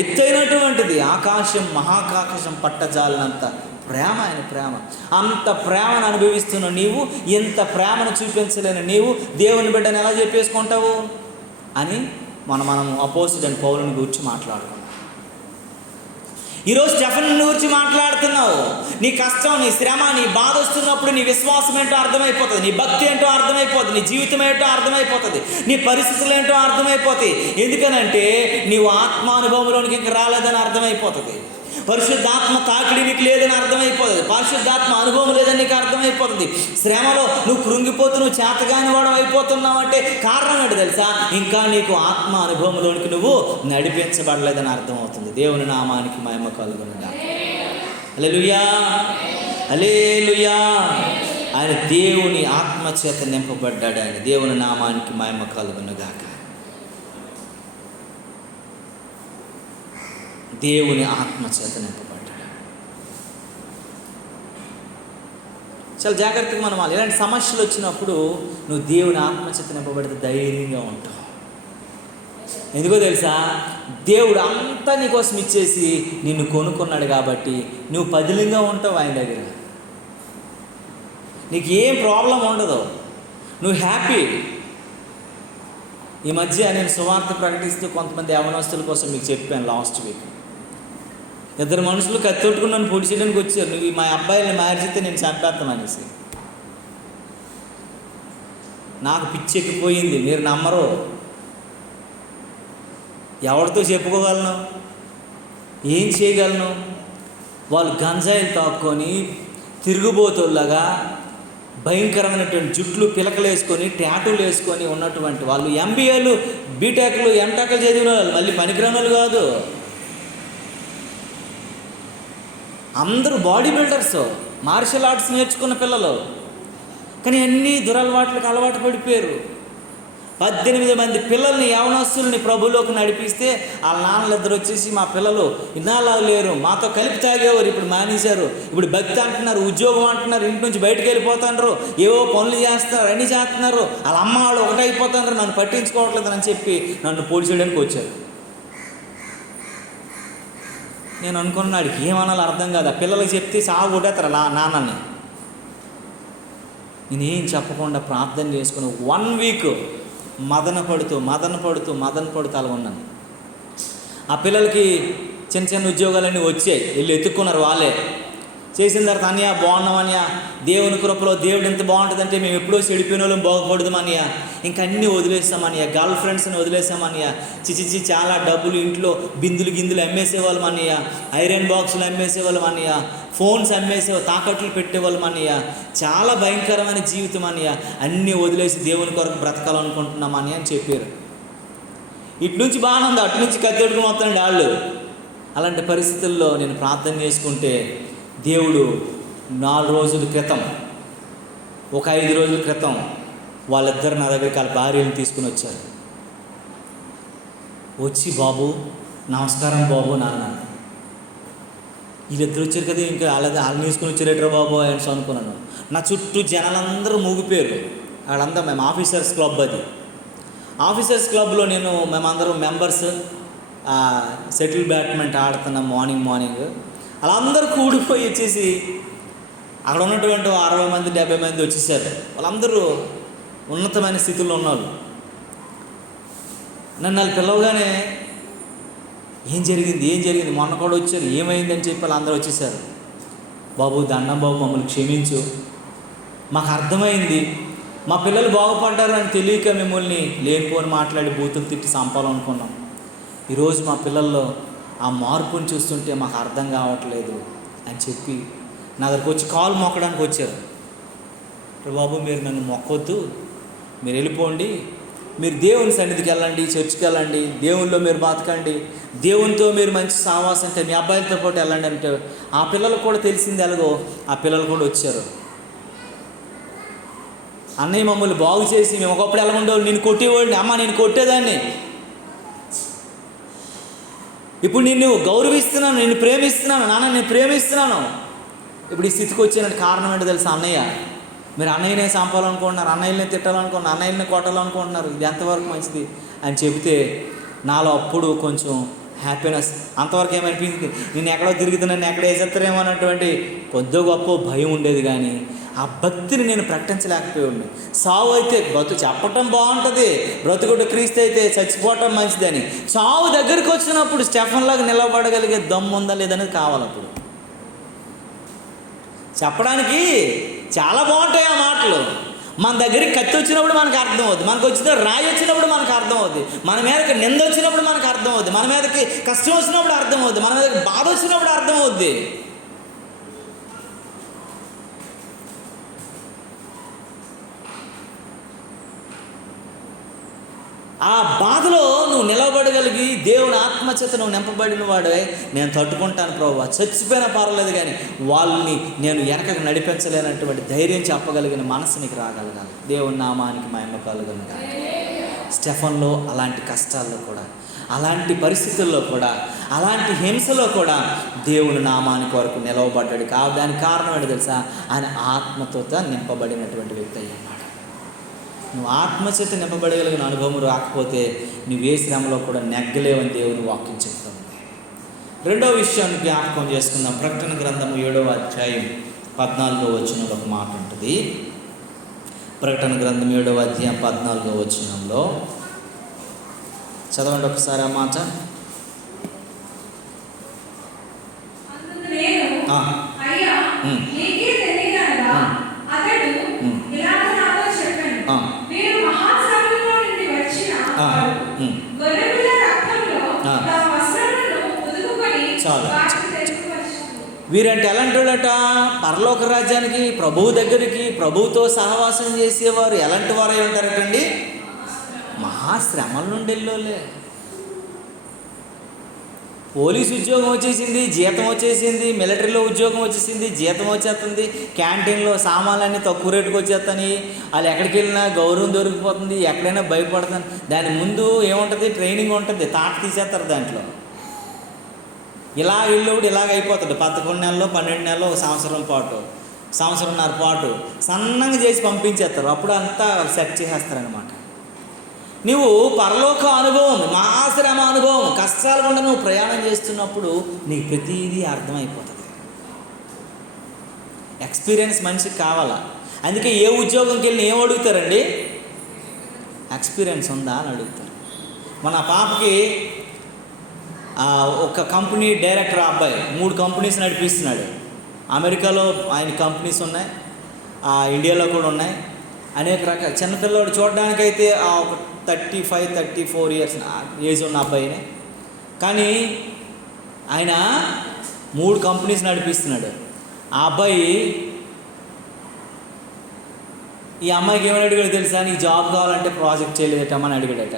ఎత్తైనటువంటిది, ఆకాశం మహాకాశం పట్టజాలనంత ప్రేమ ఆయన ప్రేమ. అంత ప్రేమను అనుభవిస్తున్న నీవు, ఎంత ప్రేమను చూపించలేని నీవు దేవుని బిడ్డను ఎలా చెప్పేసుకుంటావు అని మనం అపోస్తలుడైన పౌలుని గురించి మాట్లాడుకున్నాం. ఈరోజు స్టెఫన్ గురించి మాట్లాడుతున్నావు. నీ కష్టం, నీ శ్రమ, నీ బాధ వస్తున్నప్పుడు నీ విశ్వాసం ఏంటో అర్థమైపోతుంది, నీ భక్తి ఏంటో అర్థమైపోతుంది, నీ జీవితం ఏంటో అర్థమైపోతుంది, నీ పరిస్థితులు ఏంటో అర్థమైపోతాయి. ఎందుకనంటే నీవు ఆత్మానుభవంలోనికి ఇంక రాలేదని అర్థమైపోతుంది. పరిశుద్ధాత్మ తాకిడి నీకు లేదని అర్థమైపోతుంది, పరిశుద్ధాత్మ అనుభవం లేదని నీకు అర్థమైపోతుంది. శ్రమలో నువ్వు కృంగిపోతూ నువ్వు చేతగాని వాడు అయిపోతున్నావు అంటే కారణం ఏంటి తెలుసా? ఇంకా నీకు ఆత్మ అనుభవంలోనికి నువ్వు నడిపించబడలేదని అర్థమవుతుంది. దేవుని నామానికి మహిమ కలుగునుగా. హల్లెలూయా, హల్లెలూయా. ఆయన దేవుని ఆత్మచేత నింపబడ్డాడు. ఆయన దేవుని నామానికి మహిమ కలుగునుగాక. దేవుని ఆత్మచేత నింపబడ్డాడు. చాలా జాగ్రత్తగా మనం ఇలాంటి సమస్యలు వచ్చినప్పుడు నువ్వు దేవుని ఆత్మచేత నింపబడితే ధైర్యంగా ఉంటావు. ఎందుకో తెలుసా? దేవుడు అంతా నీకోసం ఇచ్చేసి నిన్ను కొనుక్కున్నాడు కాబట్టి నువ్వు పదిలంగా ఉంటావు ఆయన దగ్గర. నీకు ఏం ప్రాబ్లం ఉండదు, నువ్వు హ్యాపీ. ఈ మధ్య నేను సువార్త ప్రకటిస్తూ కొంతమంది యవనస్తుల కోసం మీకు చెప్పాను లాస్ట్ వీక్. 2 మనుషులు కత్తొట్టుకుని నన్ను పొడి చేయడానికి వచ్చారు. నువ్వు మా అబ్బాయిని మార్చితే నేను చంపేస్తాను అనేసి. నాకు పిచ్చెక్కిపోయింది, మీరు నమ్మరు. ఎవరితో చెప్పుకోగలను, ఏం చేయగలను? వాళ్ళు గంజాయిలు తాక్కొని తిరుగుబోతుల్లాగా భయంకరమైనటువంటి జుట్లు పిలకలు వేసుకొని ట్యాటూలు వేసుకొని ఉన్నటువంటి వాళ్ళు, ఎంబీఏలు, బీటెక్లు, ఎంటెక్లు చదివిన వాళ్ళు, మళ్ళీ పనికిరాని వాళ్ళు కాదు. అందరూ బాడీ బిల్డర్స్, మార్షల్ ఆర్ట్స్ నేర్చుకున్న పిల్లలు, కానీ అన్ని దురలవాట్లకు అలవాటు పడిపోయారు. 18 మంది పిల్లల్ని, యవనస్తుల్ని ప్రభులోకి నడిపిస్తే వాళ్ళ నాన్నలు ఇద్దరు వచ్చేసి, మా పిల్లలు ఇన్నాళ్ళు లేరు, మాతో కలిపి తాగేవారు, ఇప్పుడు మానేశారు, ఇప్పుడు భక్తి అంటున్నారు, ఉద్యోగం అంటున్నారు, ఇంటి నుంచి బయటకు వెళ్ళిపోతున్నారు, ఏవో పనులు చేస్తున్నారు, అన్నీ చేస్తున్నారు, వాళ్ళ అమ్మ వాళ్ళు ఒకటైపోతున్నారు, నన్ను పట్టించుకోవట్లేదు అని చెప్పి నన్ను పోటీ చేయడానికి వచ్చారు. నేను అనుకున్నాడు ఏమనాలో అర్థం కాదు. ఆ పిల్లలకి చెప్తే సాగు కొట్టేస్తారు నాన్నని. నేనేం చెప్పకుండా ప్రార్థన చేసుకుని 1 వీక్ మదన పడుతూ అలా ఉన్నాను. ఆ పిల్లలకి చిన్న చిన్న ఉద్యోగాలన్నీ వచ్చాయి, వెళ్ళి ఎత్తుక్కున్నారు వాళ్ళే. చేసిన తర్వాత, అన్నయ్య బాగున్నాం అన్నయ్య, దేవుని కృపలో దేవుడు ఎంత బాగుంటుందంటే మేము ఎప్పుడో చెడిపోయిన వాళ్ళం బాగుపడదామన్నయ్య, ఇంక అన్నీ వదిలేస్తామన్నయ్య, గర్ల్ ఫ్రెండ్స్ని వదిలేసామన్నయ్య, చిచిచి చాలా డబ్బులు ఇంట్లో గిందులు అమ్మేసేవాళ్ళం అన్నయ్య, ఐరన్ బాక్సులు అమ్మేసేవాళ్ళం అన్నయ్య, ఫోన్స్ తాకట్లు పెట్టేవాళ్ళం అన్నయ్య, చాలా భయంకరమైన జీవితం అన్నయ్య, అన్నీ వదిలేసి దేవుని కొరకు బ్రతకాలనుకుంటున్నాం అన్నయ్య అని చెప్పారు. ఇటు నుంచి బాగానే ఉంది, అటు నుంచి కత్తెడుకుని వస్తానండి వాళ్ళు. అలాంటి పరిస్థితుల్లో నేను ప్రార్థన చేసుకుంటే దేవుడు 4 రోజుల క్రితం, ఒక 5 రోజుల క్రితం వాళ్ళిద్దరు నా దగ్గరికి వాళ్ళ భార్యను తీసుకుని వచ్చారు. వచ్చి, బాబు నమస్కారం బాబు నాన్న, వీళ్ళిద్దరు వచ్చారు కదా, ఇంకా వాళ్ళని తీసుకుని వచ్చారేట్రా బాబు అని అనుకున్నాను. నా చుట్టూ జనాలందరూ మూగిపోయారు. వాళ్ళందరూ, మేము ఆఫీసర్స్ క్లబ్, అది ఆఫీసర్స్ క్లబ్లో మేమందరం మెంబర్స్, షటిల్ బ్యాడ్మింటన్ ఆడుతున్నాం మార్నింగ్. వాళ్ళందరూ కూడిపోయి వచ్చేసి అక్కడ ఉన్నటువంటి 60 మంది 70 మంది వచ్చేసారు. వాళ్ళందరూ ఉన్నతమైన స్థితిలో ఉన్నారు. నన్ను వాళ్ళు పిలవగానే ఏం జరిగింది మొన్న కూడా వచ్చారు, ఏమైందని చెప్పి వాళ్ళందరూ వచ్చేసారు. బాబు దండం బాబు, మమ్మల్ని క్షమించు, మాకు అర్థమైంది, మా పిల్లలు బాగుపడ్డారు అని తెలియక మిమ్మల్ని లేనిపోని మాట్లాడి బూతులు తిట్టి చంపాలనుకున్నాం. ఈరోజు మా పిల్లల్లో ఆ మార్పుని చూస్తుంటే మాకు అర్థం కావట్లేదు అని చెప్పి నా దగ్గరకు వచ్చి కాలు మొక్కడానికి వచ్చారు. బాబు మీరు నన్ను మొక్కొద్దు, మీరు వెళ్ళిపోండి, మీరు దేవుని సన్నిధికి వెళ్ళండి, చర్చికి వెళ్ళండి, దేవునిలో మీరు బతకండి, దేవునితో మీరు మంచి సావాసం అంటే మీ అబ్బాయిలతో పాటు వెళ్ళండి అంటే ఆ పిల్లలకు కూడా తెలిసింది ఎలాగో ఆ పిల్లలు కూడా వచ్చారు. అన్నయ్య మమ్మల్ని బాగు చేసి, మేము ఒకప్పుడు ఎలా ఉండేవాళ్ళు, నేను కొట్టేవాడిని, అమ్మ నేను కొట్టేదాన్ని, ఇప్పుడు నిన్ను గౌరవిస్తున్నాను, నిన్ను ప్రేమిస్తున్నాను, నాన్న నేను ప్రేమిస్తున్నాను, ఇప్పుడు ఈ స్థితికి వచ్చానంటే కారణం ఏంటో తెలుసా? అన్నయ్య, మీరు అన్నయ్యనే చంపాలనుకుంటున్నారు, అన్నయ్యనే తిట్టాలనుకుంటున్నారు, అన్నయ్యనే కొట్టాలనుకుంటున్నారు, ఇది ఎంతవరకు మంచిది అని చెబితే నాలో అప్పుడు కొంచెం హ్యాపీనెస్. అంతవరకు ఏమనిపించింది, నేను ఎక్కడో తిరుగుతున్నాను, ఎక్కడ వేసేస్తారేమో అన్నటువంటి కొద్దో గొప్ప భయం ఉండేది, కానీ ఆ భక్తిని నేను ప్రకటించలేకపోయాను. సావు అయితే చెప్పటం బాగుంటుంది, బ్రతుకుడు క్రీస్తు అయితే చచ్చిపోవటం మంచిదని. సావు దగ్గరికి వచ్చినప్పుడు స్టెఫన్లాగా నిలబడగలిగే దమ్ము ఉందా లేదనేది కావాలి. అప్పుడు చెప్పడానికి చాలా బాగుంటాయి ఆ మాటలు. మన దగ్గరికి కత్తి వచ్చినప్పుడు మనకు అర్థం అవుతుంది, మనకు వచ్చిన రాయి వచ్చినప్పుడు మనకు అర్థం అవుతుంది, మన మీదకి నింద వచ్చినప్పుడు మనకు అర్థం అవుతుంది, మన మీదకి కష్టం వచ్చినప్పుడు అర్థం అవుతుంది, మన మీదకి బాధ వచ్చినప్పుడు అర్థం అవుద్ది. ఆ బాధలో నువ్వు నిలబడగలిగి దేవుని ఆత్మచేత నువ్వు నింపబడిన వాడే, నేను తట్టుకుంటాను ప్రభువా, చచ్చిపోయినా పర్వాలేదు కానీ వాళ్ళని నేను వెనకకు నడిపించలేనటువంటి ధైర్యం చెప్పగలిగిన మనసు నీకు రాగలగాలి. దేవుని నామానికి మహిమ కలుగును గాక. స్టెఫన్లో అలాంటి కష్టాల్లో కూడా, అలాంటి పరిస్థితుల్లో కూడా, అలాంటి హింసలో కూడా దేవుని నామానికి వరకు నిలవబడ్డాడు. దానికి కారణం ఏంటో తెలుసా? ఆయన ఆత్మతో నింపబడినటువంటి వ్యక్తి అయ్యాడు. నువ్వు ఆత్మచేత నింపబడగలిగిన అనుభవం రాకపోతే నువ్వే శ్రమలో కూడా నెగ్గలేవని దేవుని వాక్యం చెప్తుంది. రెండో విషయాన్ని జ్ఞాపకం చేసుకుందాం. ప్రకటన గ్రంథము 7వ అధ్యాయం 14వ వచనంలో ఒక మాట ఉంటుంది. ప్రకటన గ్రంథం 7వ అధ్యాయం 14వ వచనంలో చదవండి ఒకసారి ఆ మాట. వీరంటే ఎలాంటివాడట? పరలోక రాజ్యానికి, ప్రభువు దగ్గరికి, ప్రభువుతో సహవాసం చేసేవారు ఎలాంటి వారై ఉంటారటండి? మహాశ్రమల నుండి వెళ్ళోలే. పోలీసు ఉద్యోగం వచ్చేసింది, జీతం వచ్చేసింది, మిలిటరీలో ఉద్యోగం వచ్చేసింది, జీతం వచ్చేస్తుంది, క్యాంటీన్లో సామాన్లన్నీ తక్కువ రేటుకు వచ్చేస్తాయి, వాళ్ళు ఎక్కడికి వెళ్ళినా గౌరవం దొరికిపోతుంది, ఎక్కడైనా భయపడుతుంది. దాని ముందు ఏముంటుంది, ట్రైనింగ్ ఉంటుంది, తాట తీసేస్తారు దాంట్లో. ఇలా వెళ్ళేప్పుడు ఇలాగ అయిపోతాడు. 11 నెలలు 12 నెలలు, ఒక సంవత్సరం పాటు, సంవత్సరంన్నర పాటు సన్నంగా చేసి పంపించేస్తారు. అప్పుడు అంతా సెట్ చేసేస్తారనమాట. నువ్వు పరలోక అనుభవం, మహాశ్రమ అనుభవం, కష్టాలు కూడా నువ్వు ప్రయాణం చేస్తున్నప్పుడు నీకు ప్రతిదీ అర్థమైపోతుంది. ఎక్స్పీరియన్స్ మనిషికి కావాలా. అందుకే ఏ ఉద్యోగంకి వెళ్ళి ఏం అడుగుతారండి, ఎక్స్పీరియన్స్ ఉందా అని అడుగుతారు. మన పాపకి ఒక కంపెనీ డైరెక్టర్ అబ్బాయి 3 కంపెనీస్ నడిపిస్తున్నాడు. అమెరికాలో ఆయన కంపెనీస్ ఉన్నాయి, ఇండియాలో కూడా ఉన్నాయి, అనేక రకాల. చిన్నపిల్లవాడు చూడడానికైతే ఒక 35-34 ఇయర్స్ ఏజ్ ఉన్న అబ్బాయినే, కానీ ఆయన 3 కంపెనీస్ నడిపిస్తున్నాడు. ఆ అబ్బాయి ఈ అమ్మాయికి ఏమని అడిగాడు తెలుసా, నీకు జాబ్ కావాలంటే ప్రాజెక్ట్ చేయలేదటమ్మని అడిగాడట.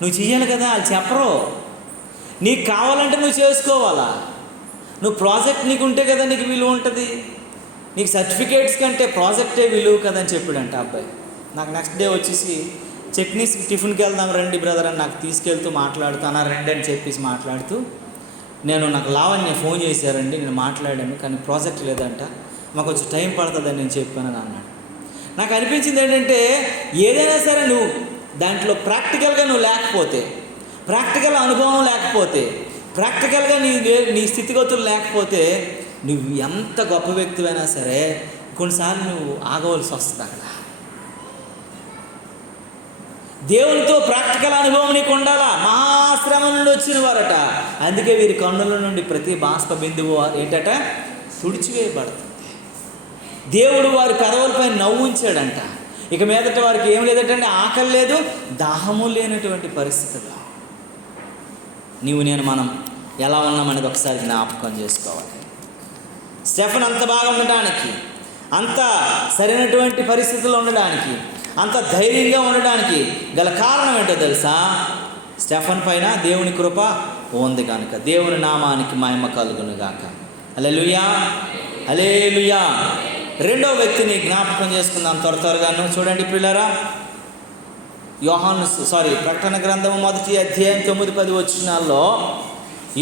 నువ్వు చెయ్యాలి కదా, వాళ్ళు చెప్పరు. నీకు కావాలంటే నువ్వు చేసుకోవాలా. నువ్వు ప్రాజెక్ట్ నీకు ఉంటే కదా నీకు విలువ ఉంటుంది. నీకు సర్టిఫికేట్స్ కంటే ప్రాజెక్టే విలువ కదా అని చెప్పాడంట అబ్బాయి. నాకు నెక్స్ట్ డే వచ్చేసి చట్నీస్ టిఫిన్కి వెళ్దాం రండి బ్రదర్ అని నాకు తీసుకెళ్తూ మాట్లాడుతాను, రండి అని చెప్పేసి మాట్లాడుతూ, నాకు లావణ్య ఫోన్ చేశారండి, నేను మాట్లాడాను, కానీ ప్రాజెక్ట్ లేదంట, మాకు కొంచెం టైం పడుతుందని నేను చెప్పానని అన్నాడు. నాకు అనిపించింది ఏంటంటే, ఏదైనా సరే నువ్వు దాంట్లో ప్రాక్టికల్గా నువ్వు లేకపోతే, ప్రాక్టికల్ అనుభవం లేకపోతే, ప్రాక్టికల్గా నీ స్థితిగతులు లేకపోతే, నువ్వు ఎంత గొప్ప వ్యక్తివైనా సరే కొన్నిసార్లు నువ్వు ఆగవలసి వస్తుంది అక్కడ. దేవునితో ప్రాక్టికల్ అనుభవం నీకు ఉండాలా. మహాశ్రమ నుండి వచ్చిన వారట, అందుకే వీరి కన్నుల నుండి ప్రతి బాష్ప బిందువు ఏంటట తుడిచివేయబడుతుంది. దేవుడు వారి పెదవులపై నవ్వు ఉంచాడంట. ఇక మీదట వారికి ఏం లేదటంటే ఆకలి లేదు, దాహము లేనటువంటి పరిస్థితుల్లో నేను మనం ఎలా ఉన్నామనేది ఒకసారి జ్ఞాపకం చేసుకోవాలి. స్టెఫెన్ అంత బాగా ఉండడానికి, అంత సరైనటువంటి పరిస్థితుల్లో ఉండడానికి, అంత ధైర్యంగా ఉండడానికి గల కారణం ఏంటో తెలుసా? స్టెఫెన్ పైన దేవుని కృప ఉంది కనుక. దేవుని నామానికి మహిమ కలుగును గాక. హల్లెలూయా, హల్లెలూయా. రెండో వ్యక్తిని జ్ఞాపకం చేసుకుందాం త్వరగాను. చూడండి పిల్లరా, ప్రకటన గ్రంథము 1వ అధ్యాయం 9-10 వచనాల్లో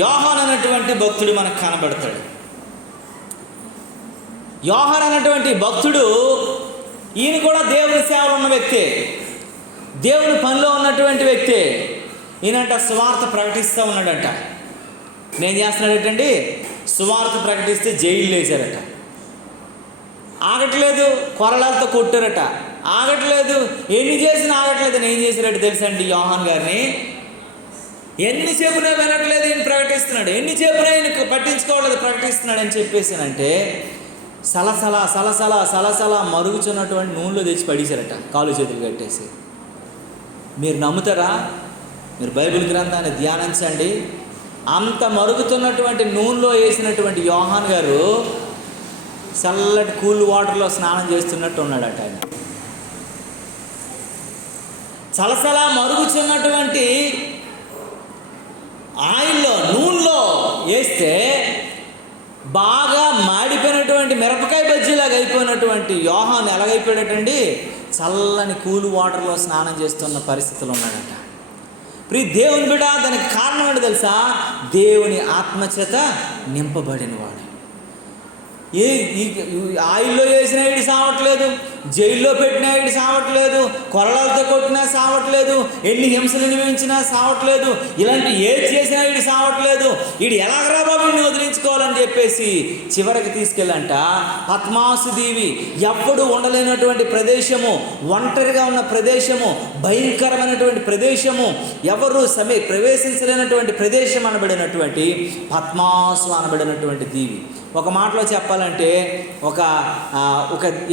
యోహాను అనేటువంటి భక్తుడు మనకు కనబడతాడు. యోహాను అనేటువంటి భక్తుడు, ఈయన కూడా దేవుని సేవలో ఉన్న వ్యక్తే, దేవుని పనిలో ఉన్నటువంటి వ్యక్తే. ఈయనంట సువార్త ప్రకటిస్తూ ఉన్నాడంట. నేను చేస్తున్నాడటండి, సువార్త ప్రకటిస్తే జైలు వేశారట. ఆగట్లేదు, కొరడాలతో కొట్టారట. ఆగట్లేదు, ఎన్ని చేసినా ఆగట్లేదు. ఏం చేశారట తెలుసండి యోహాను గారిని? ఎన్ని చెప్పినా వినట్లేదు, ఈయన ప్రకటిస్తున్నాడు. ఎన్ని చెప్పినా ఈయన పట్టించుకోవట్లేదు, ప్రకటిస్తున్నాడు అని చెప్పేసానంటే సలసల సలసల సలసల మరుగుచున్నటువంటి నూనెలో తెచ్చి పడేశారట, కాలు చేతులు కట్టేసి. మీరు నమ్ముతారా? మీరు బైబిల్ గ్రంథాన్ని ధ్యానించండి. అంత మరుగుతున్నటువంటి నూనెలో వేసినటువంటి యోహాన్ గారు చల్లటి కూల్ వాటర్లో స్నానం చేస్తున్నట్టు ఉన్నాడట. ఆయన చలసల మరుగుచున్నటువంటి ఆయిల్లో, నూనెలో వేస్తే బాగా మాడిపోయినటువంటి మిరపకాయ బజ్జీలాగా అయిపోయినటువంటి యోహాను ఎలాగైపోయాడటండి? చల్లని కూల్ వాటర్లో స్నానం చేస్తున్న పరిస్థితులు ఉన్నాడట. దేవుని బిడ్డ, దానికి కారణం ఏంటో తెలుసా? దేవుని ఆత్మచేత నింపబడినవాడు. ఆయిల్లో వేసినా ఇడి సావట్లేదు, జైల్లో పెట్టినా ఇడి సావట్లేదు, కొరడాలతో కొట్టినా సావట్లేదు, ఎన్ని హింసలు నిర్వహించినా సావట్లేదు, ఇలాంటి ఏది చేసినా ఇడి సావట్లేదు. ఇడు ఎలాగరా బాబు ఇన్ని వదిలించుకోవాలని చెప్పేసి చివరికి తీసుకెళ్ళంట పద్మాసు దీవి, ఎప్పుడు ఉండలేనటువంటి ప్రదేశము, ఒంటరిగా ఉన్న ప్రదేశము, భయంకరమైనటువంటి ప్రదేశము, ఎవరు ప్రవేశించలేనటువంటి ప్రదేశం అనబడినటువంటి పద్మాసు అనబడినటువంటి దీవి. ఒక మాటలో చెప్పాలంటే ఒక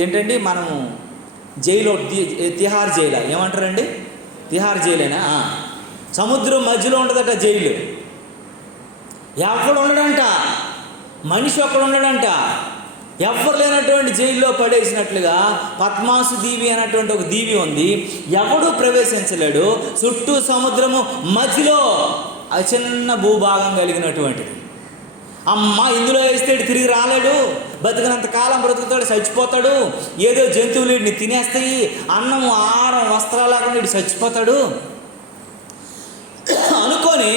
ఏంటండి, మనము జైలు, తిహార్ జైలు ఏమంటారండి? తిహార్ జైలేనా? సముద్రం మధ్యలో ఉండదట జైలు. ఎవడు ఉండడంట, మనిషి ఒక్కడు ఉండడంట. ఎవరు లేనటువంటి జైల్లో పడేసినట్లుగా పద్మాసు దీవి అనేటువంటి ఒక దీవి ఉంది. ఎవడు ప్రవేశించలేడు. చుట్టూ సముద్రము, మధ్యలో అది చిన్న భూభాగం కలిగినటువంటిది. అమ్మ ఇందులో వేస్తే తిరిగి రాలేడు, బతికినంత కాలం బ్రతుకుతాడు, చచ్చిపోతాడు, ఏదో జంతువులు వీడిని తినేస్తాయి, అన్నం ఆహారం వస్త్రాలు లేకుండా వీడు చచ్చిపోతాడు అనుకొని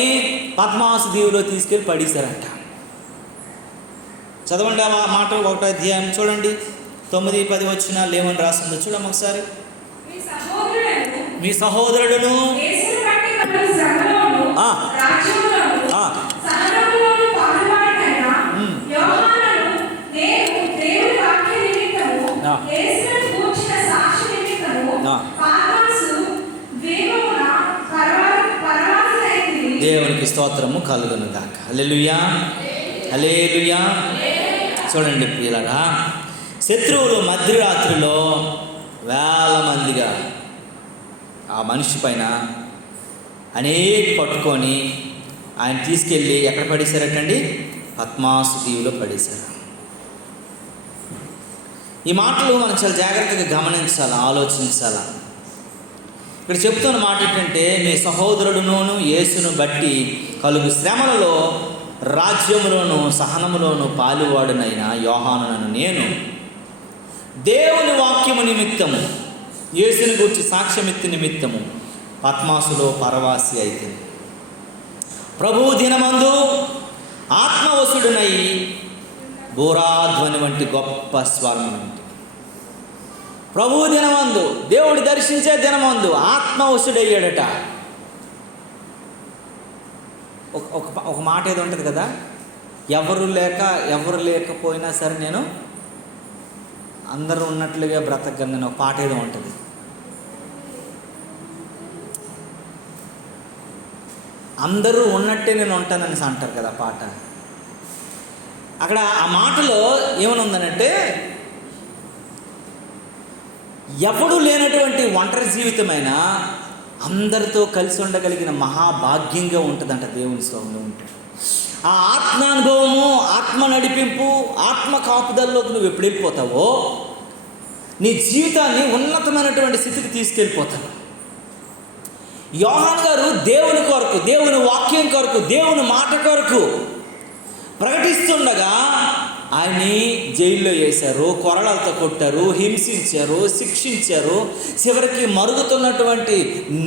పద్మాసు దీవిలో తీసుకెళ్ళి పడేశారంట. చదవండి ఆ మాట, 1వ అధ్యాయం చూడండి, 9-10 వచనాలు ఏమని రాస్తుందో చూడమ్మ ఒకసారి. మీ సహోదరుడును దేవునికి స్తోత్రము కలుగును గాక. హల్లెలూయా, హల్లెలూయా. చూడండి ప్రియులారా, శత్రువులు మధ్యరాత్రిలో వేల మందిగా ఆ మనిషి పైన అనేక పట్టుకొని ఆయన తీసుకెళ్ళి ఎక్కడ పడేశారటండి? పద్మాసు దీవిలో పడేశారు. ఈ మాటలు మనం చాలా జాగ్రత్తగా గమనించాలి, ఆలోచించాలి. ఇక్కడ చెప్తున్న మాట ఏంటంటే, మీ సహోదరుడును యేసును బట్టి కలుగు శ్రమలలో రాజ్యములోను సహనములోను పాలువాడునైన యోహానునను నేను దేవుని వాక్యము నిమిత్తము యేసుని గురించి సాక్ష్యమిత్తి నిమిత్తము పద్మాసులో పరవాసి అయితే ప్రభువు దినమందు ఆత్మవశుడునై బోరాధ్వని వంటి గొప్ప స్వరం వంటి ప్రభువు దినమందు, దేవుడు దర్శించే దినమందు ఆత్మవశుడయ్యాడట. ఒక మాట ఏదో ఉంటుంది కదా, ఎవరు లేకపోయినా సరే నేను అందరూ ఉన్నట్లుగా బ్రతకగలను, ఒక పాట ఏదో ఉంటుంది. అందరూ ఉన్నట్టే నేను ఉంటానని అంటారు కదా పాట. అక్కడ ఆ మాటలో ఏమని ఉందనంటే, ఎవడు లేనటువంటి ఒంటరి జీవితమైన అందరితో కలిసి ఉండగలిగిన మహాభాగ్యంగా ఉంటుందంట దేవుని స్వామిలో ఉంటుంది. ఆ ఆత్మానుభవము, ఆత్మ నడిపింపు, ఆత్మ కాపుదల్లోకి నువ్వు ఎప్పుడు వెళ్ళిపోతావో నీ జీవితాన్ని ఉన్నతమైనటువంటి స్థితికి తీసుకెళ్ళిపోతావు. యోహాను గారు దేవుని కొరకు, దేవుని వాక్యం కొరకు, దేవుని మాట కొరకు ప్రకటిస్తుండగా ఆయన్ని జైల్లో వేశారు, కొరడాలతో కొట్టారు, హింసించారు, శిక్షించారు, చివరికి మరుగుతున్నటువంటి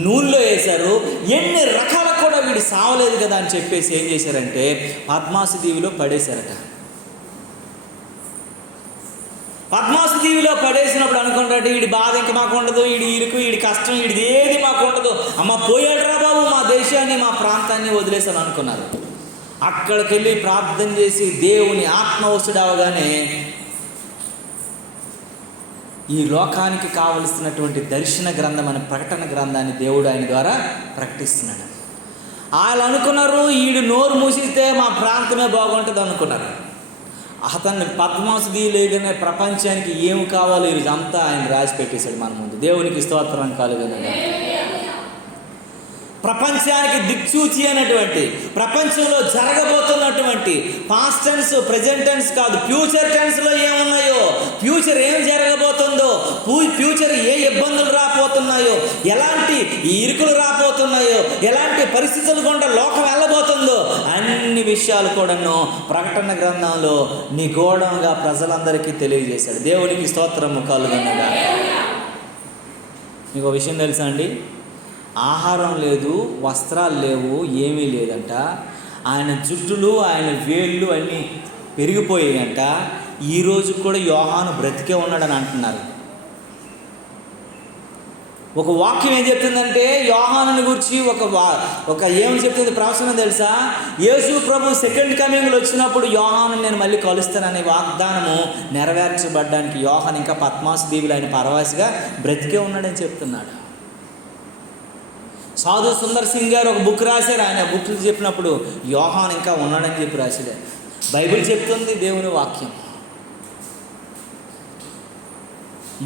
నూనెలో వేశారు. ఎన్ని రకాల కూడా వీడు సావలేదు కదా అని చెప్పేసి ఏం చేశారంటే పద్మాసు దీవిలో పడేశారట. పద్మాసు దీవిలో పడేసినప్పుడు అనుకుంటాడు, వీడి బాధ ఇంకా మాకు ఉండదు, వీడి ఇరుకు, వీడి కష్టం, వీడిది ఏది మాకు ఉండదు, అమ్మ పోయాడురా బాబు, మా దేశాన్ని మా ప్రాంతాన్ని వదిలేసాను అనుకున్నారు. అక్కడికి వెళ్ళి ప్రార్థన చేసి దేవుని ఆత్మవశుడవగానే ఈ లోకానికి కావలసినటువంటి దర్శన గ్రంథం అనే ప్రకటన గ్రంథాన్ని దేవుడు ఆయన ద్వారా ప్రకటిస్తున్నాడు. వాళ్ళు అనుకున్నారు, వీడు నోరు మూసిస్తే మా ప్రాంతమే బాగుంటుంది అనుకున్నారు. అతన్ని పద్మాసు దీవిలోనే ప్రపంచానికి ఏమి కావాలో ఈరోజు అంతా ఆయన రాసి పెట్టేశాడు మన ముందు. దేవునికి స్తోత్రం కలుగునుగా. ప్రపంచానికి దిక్సూచి అయినటువంటి, ప్రపంచంలో జరగబోతున్నటువంటి పాస్ట్ టెన్స్, ప్రజెంట్ టెన్స్ కాదు, ఫ్యూచర్ టెన్స్లో ఏమున్నాయో, ఫ్యూచర్ ఏం జరగబోతుందో, ఫ్యూచర్ ఏ ఇబ్బందులు రాబోతున్నాయో, ఎలాంటి ఇరుకులు రాబోతున్నాయో, ఎలాంటి పరిస్థితులు గుండా లోకం వెళ్ళబోతుందో అన్ని విషయాలు కూడాను ప్రకటన గ్రంథంలో నిగూఢంగా ప్రజలందరికీ తెలియజేశాడు. దేవునికి స్తోత్రము కలుగునుగా. మీకు విషయం తెలుసా అండి? ఆహారం లేదు, వస్త్రాలు లేవు, ఏమీ లేదంట. ఆయన జుట్టులు, ఆయన వేళ్ళు అన్నీ పెరిగిపోయాయంట. ఈరోజు కూడా యోహాను బ్రతికే ఉన్నాడని అంటున్నారు. ఒక వాక్యం ఏం చెప్తుందంటే, యోహానుని గురించి ఒక ఏమని చెప్తుంది ప్రవచనం తెలుసా? యేసు ప్రభు సెకండ్ కమింగ్లో వచ్చినప్పుడు యోహాను నేను మళ్ళీ కలుస్తాననే వాగ్దానము నెరవేర్చబడ్డానికి యోహాను ఇంకా పద్మాసు దీవులు ఆయన పరవాసిగా బ్రతికే ఉన్నాడని చెప్తున్నాడు. సాధు సుందర్ సింగ్ గారు ఒక బుక్ రాశారు. ఆయన బుక్ చెప్పినప్పుడు యోహాను ఇంకా ఉన్నాడని చెప్పి రాశాడు. బైబిల్ చెప్తుంది, దేవుని వాక్యం.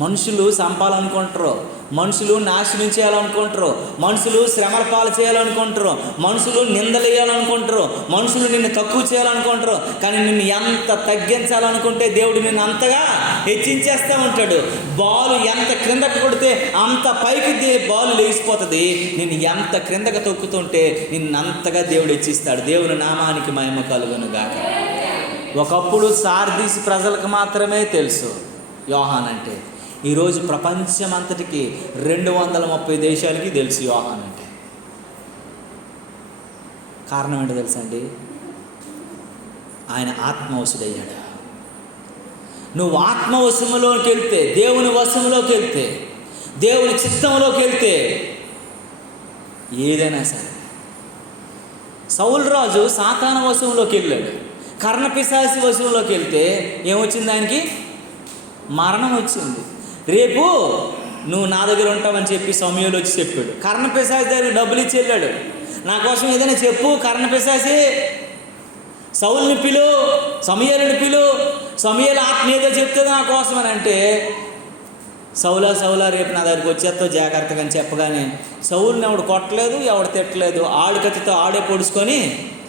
మనుషులు చంపాలనుకుంటారు, మనుషులు నాశనం చేయాలనుకుంటారు, మనుషులు శ్రమల పాలు చేయాలనుకుంటారు, మనుషులు నిందలు వేయాలనుకుంటారు, మనుషులు నిన్ను తక్కువ చేయాలనుకుంటారు. కానీ నిన్ను ఎంత తగ్గించాలనుకుంటే దేవుడు నిన్ను అంతగా హెచ్చించేస్తూ ఉంటాడు. బాలు ఎంత క్రిందకు కొడితే అంత పైకి బాలు లేచిపోతుంది. నిన్ను ఎంత క్రిందకు తొక్కుతుంటే నిన్ను అంతగా దేవుడు హెచ్చిస్తాడు. దేవుని నామానికి మహిమ కలుగును గాక. ఒకప్పుడు సార్దీస్ ప్రజలకు మాత్రమే తెలుసు యోహాన్ అంటే. ఈరోజు ప్రపంచమంతటికి 230 దేశాలకి తెలుసు యోహాన్ అంటే. కారణం ఏంటో తెలుసండి? ఆయన ఆత్మవశుడయ్యాడు. నువ్వు ఆత్మవశములోకి వెళ్తే, దేవుని వశంలోకి వెళ్తే, దేవుని చిత్తంలోకి వెళ్తే ఏదైనా సరే. సౌలు రాజు సాతాను వశంలోకి వెళ్ళాడు. కర్ణపిశాచి వశంలోకి వెళ్తే ఏమొచ్చింది? ఆయనకి మరణం వచ్చింది. రేపు నువ్వు నా దగ్గర ఉంటావని చెప్పి సమూయేలు వచ్చి చెప్పాడు. కర్ణపిశాచి దగ్గర డబ్బులు ఇచ్చి వెళ్ళాడు. నా కోసం ఏదైనా చెప్పు, కర్ణపిశాచి సౌలుని పిలు, సమూయేలుని పిలు, సమూయేలు ఆత్మ ఏదో చెప్తుంది నా కోసం అని అంటే, సౌలా రేపు నా దగ్గరికి వచ్చేస్తావు జాగ్రత్తగా అని చెప్పగానే సౌలుని ఎవడు కొట్టలేదు, ఎవడు తిట్టలేదు, ఆడికత్తితో ఆడే పొడుచుకొని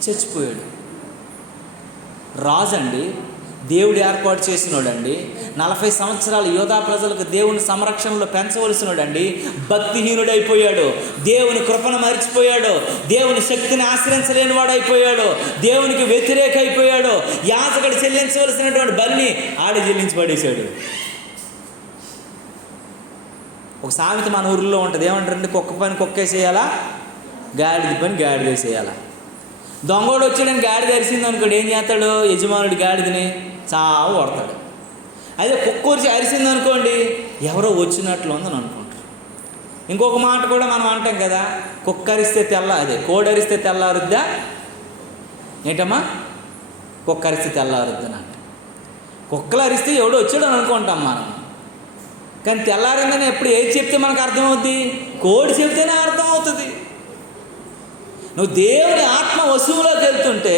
చచ్చిపోయాడు. రాజండి, దేవుడు ఏర్పాటు చేసినోడండి, 40 సంవత్సరాలు యోధా ప్రజలకు దేవుని సంరక్షణలో పెంచవలసినోడండి, భక్తిహీనుడైపోయాడు, దేవుని కృపను మరిచిపోయాడు, దేవుని శక్తిని ఆశ్రయించలేని వాడైపోయాడు, దేవునికి వ్యతిరేక అయిపోయాడు, యాజకుడు చెల్లించవలసినటువంటి బలిని ఆడి చెల్లించి పడేశాడు. ఒక సామెత మన ఊరిలో ఉంటుంది, ఏమంటారండి? కుక్క పని కుక్కేసేయాలా, గాడిద పని గాడిదేసేయాలా. దొంగోడు వచ్చాడని గాడిద అరిసింది అనుకోండి, ఏం చేస్తాడు? యజమానుడి గాడిదని చావు కొడతాడు. అదే కుక్క వచ్చి అరిసింది అనుకోండి, ఎవరో వచ్చినట్లు ఉందని అనుకుంటారు. ఇంకొక మాట కూడా మనం అంటాం కదా, కుక్క అరిస్తే కోడి అరిస్తే తెల్లారుద్దా? ఏంటమ్మా? కుక్క అరిస్తే తెల్లారుద్దని అంట. కుక్కలు అరిస్తే ఎవడో వచ్చాడు అని అనుకుంటాం మనం. కానీ తెల్లారిందని ఎప్పుడు ఏది చెప్తే మనకు అర్థమవుద్ది? కోడి చెప్తేనే అర్థమవుతుంది. నువ్వు దేవుని ఆత్మ వశువులోకి వెళ్తుంటే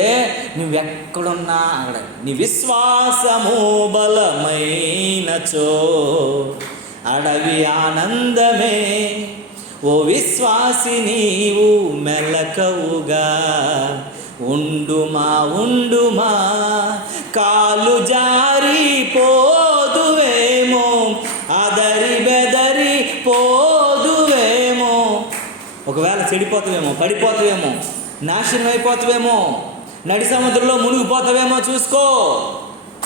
నువ్వెక్కడున్నా అక్కడ నీ విశ్వాసము బలమైనచో అడవి ఆనందమే. ఓ విశ్వాసి నీవు మెలకవుగా ఉండుమా, కాలు జారి పోదువేమో, అదరి బెదరి పోదువేమో. ఒకవేళ చెడిపోతావేమో, పడిపోతావేమో, నాశనం అయిపోతావేమో, నడి సముద్రంలో మునిగిపోతావేమో చూసుకో.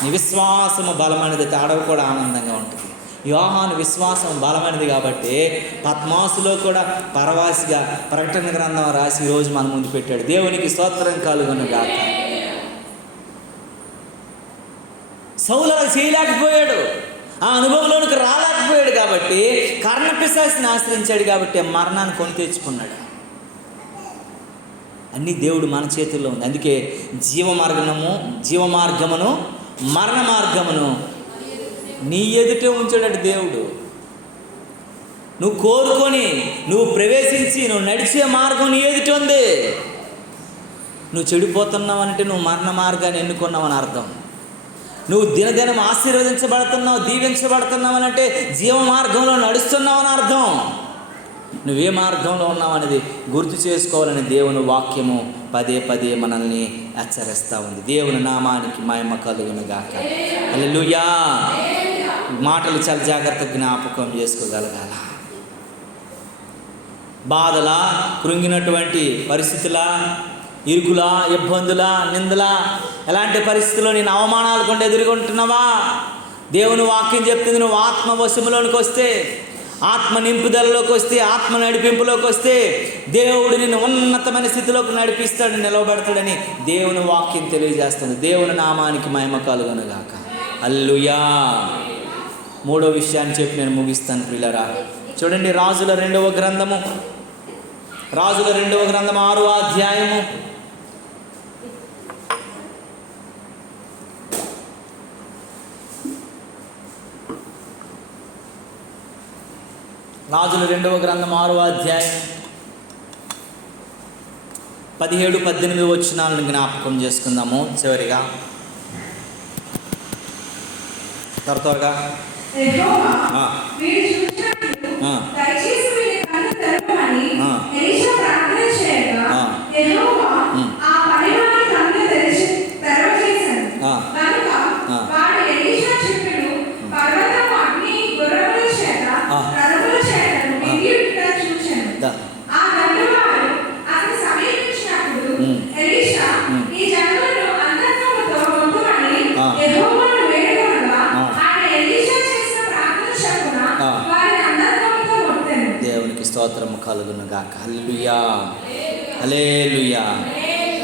నీ విశ్వాసము బలమైనది, అడవి కూడా ఆనందంగా ఉంటుంది. యోహాను విశ్వాసం బలమైనది కాబట్టి పద్మాసులో కూడా పరవాసిగా ప్రకటన గ్రంథం రాసి ఈరోజు మన ముందు పెట్టాడు. దేవునికి స్తోత్రం కలుగును గాక. సౌలు అలా చేయలేకపోయాడు, ఆ అనుభవంలోనికి రాలేకపోయాడు కాబట్టి కర్ణపిశాచిని ఆశ్రయించాడు కాబట్టి మరణాన్ని కొని తెచ్చుకున్నాడు. అన్నీ దేవుడు మన చేతుల్లో ఉంది. అందుకే జీవమార్గమును మరణ మార్గమును నీ ఎదుటే ఉంచాడట దేవుడు. నువ్వు కోరుకొని నువ్వు ప్రవేశించి నువ్వు నడిచే మార్గం నీ ఎదుట ఉంది. నువ్వు చెడిపోతున్నావు అంటే నువ్వు మరణ మార్గాన్ని ఎన్నుకున్నావని అర్థం. నువ్వు దినదినం ఆశీర్వదించబడుతున్నావు, దీవించబడుతున్నావు అని అంటే జీవ మార్గంలో నడుస్తున్నావు అని అర్థం. నువ్వే మార్గంలో ఉన్నావు అనేది గుర్తు చేసుకోవాలని దేవుని వాక్యము పదే పదే మనల్ని హెచ్చరిస్తూ ఉంది. దేవుని నామానికి మహిమ కలుగును గాక. హల్లెలూయా. మాటలు చాలా జాగ్రత్తగా జ్ఞాపకం చేసుకోగలగాల. బాధల, కృంగినటువంటి పరిస్థితుల, ఇరుకుల, ఇబ్బందుల, నిందల, ఎలాంటి పరిస్థితుల్లో నేను అవమానాలు కొండ ఎదుర్కొంటున్నావా? దేవుని వాక్యం చెప్తుంది, నువ్వు ఆత్మ వశములోనికి వస్తే, ఆత్మ నింపుదలలోకి వస్తే, ఆత్మ నడిపింపులోకి వస్తే దేవుడు నిన్ను ఉన్నతమైన స్థితిలోకి నడిపిస్తాడు, నిలవబెడతాడని దేవుని వాక్యం తెలియజేస్తుంది. దేవుని నామానికి మహిమ కలుగును గాక. హల్లెలూయా. మూడో విషయాన్ని చెప్పి నేను ముగిస్తాను ప్రియులారా. చూడండి, రాజుల రెండవ గ్రంథము 6వ అధ్యాయము 6వ అధ్యాయం 17-18 వచనాలను జ్ఞాపకం చేసుకుందాము. చివరిగా త్వరగా యెహోవా వీడు చూచినట్లు ఎలీషా ఈ జనులను అంధత్వముతో మొక్కుమని యెహోవాను వేడుకొనగా ఆయన ఎలీషా చేసిన ప్రార్థన చొప్పున వారిని అంధత్వముతో మొక్కెను. దేవునికి స్తోత్రము కలుగును గాక. హల్లెలూయా, హల్లెలూయా.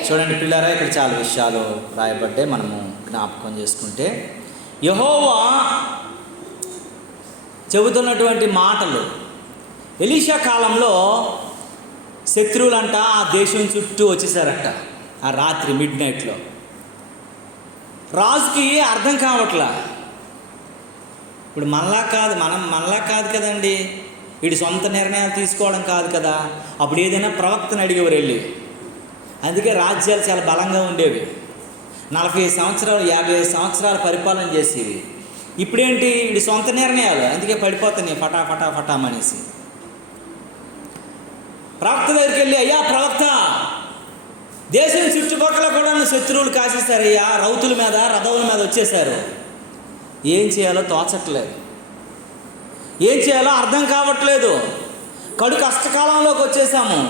చూడండి పిల్లరా, ఇక్కడ చాలా విషయాలు రాయబడ్డాయి. మనము జ్ఞాపకం చేసుకుంటే యెహోవా చెబుతున్నటువంటి మాటలు. ఎలీషా కాలంలో శత్రువులంట ఆ దేశం చుట్టూ వచ్చేసారట. ఆ రాత్రి మిడ్ నైట్లో రాజుకి అర్థం కావట్లా. ఇప్పుడు మనలా కాదు కదండి, వీడి సొంత నిర్ణయాలు తీసుకోవడం కాదు కదా. అప్పుడు ఏదైనా ప్రవక్తను అడిగేవారు వెళ్ళి. అందుకే రాజ్యాలు చాలా బలంగా ఉండేవి. 40 సంవత్సరాలు 50 సంవత్సరాలు పరిపాలన చేసేవి. ఇప్పుడేంటి, వీడి సొంత నిర్ణయాలు, అందుకే పడిపోతున్నాయి ఫటామనేసి. ప్రవక్త దగ్గరికి వెళ్ళి, అయ్యా ప్రవక్త, దేశం చుట్టుపక్కల కూడా శత్రువులు కాసేస్తారయ్యా, రౌతుల మీద రథముల మీద వచ్చేసారు, ఏం చేయాలో తోచట్లేదు, ఏం చేయాలో అర్థం కావట్లేదు, కడు కష్టకాలంలోకి వచ్చేసాము,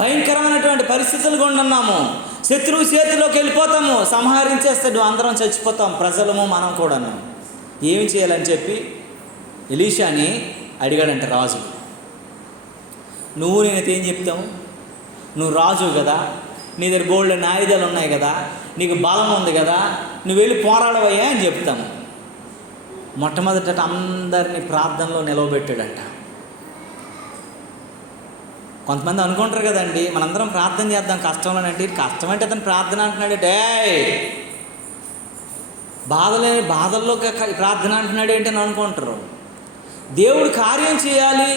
భయంకరమైనటువంటి పరిస్థితులు ఉన్నాము, శత్రువు చేతిలోకి వెళ్ళిపోతాము, సంహరించేస్తాడు, అందరం చచ్చిపోతాం, ప్రజలము మనం కూడాను, ఏమి చేయాలని చెప్పి ఎలీషాని అడిగాడంట రాజు. నువ్వు నేనైతే ఏం చెప్తాము, నువ్వు రాజు కదా, నీ దగ్గర బోల్డ్ ఆయుధాలు ఉన్నాయి కదా, నీకు బలం ఉంది కదా, నువ్వు వెళ్ళి పోరాడవయ్యా అని చెప్తాము. మొట్టమొదట అందరినీ ప్రార్థనలో నిలవబెట్టాడంట. కొంతమంది అనుకుంటారు కదండి, మనందరం ప్రార్థన చేద్దాం కష్టంలోనంటే, కష్టం అంటే అతను ప్రార్థన అంటున్నాడు, బాధల్లో ప్రార్థన అంటున్నాడు ఏంటని అనుకుంటారు. దేవుడు కార్యం చేయాలి,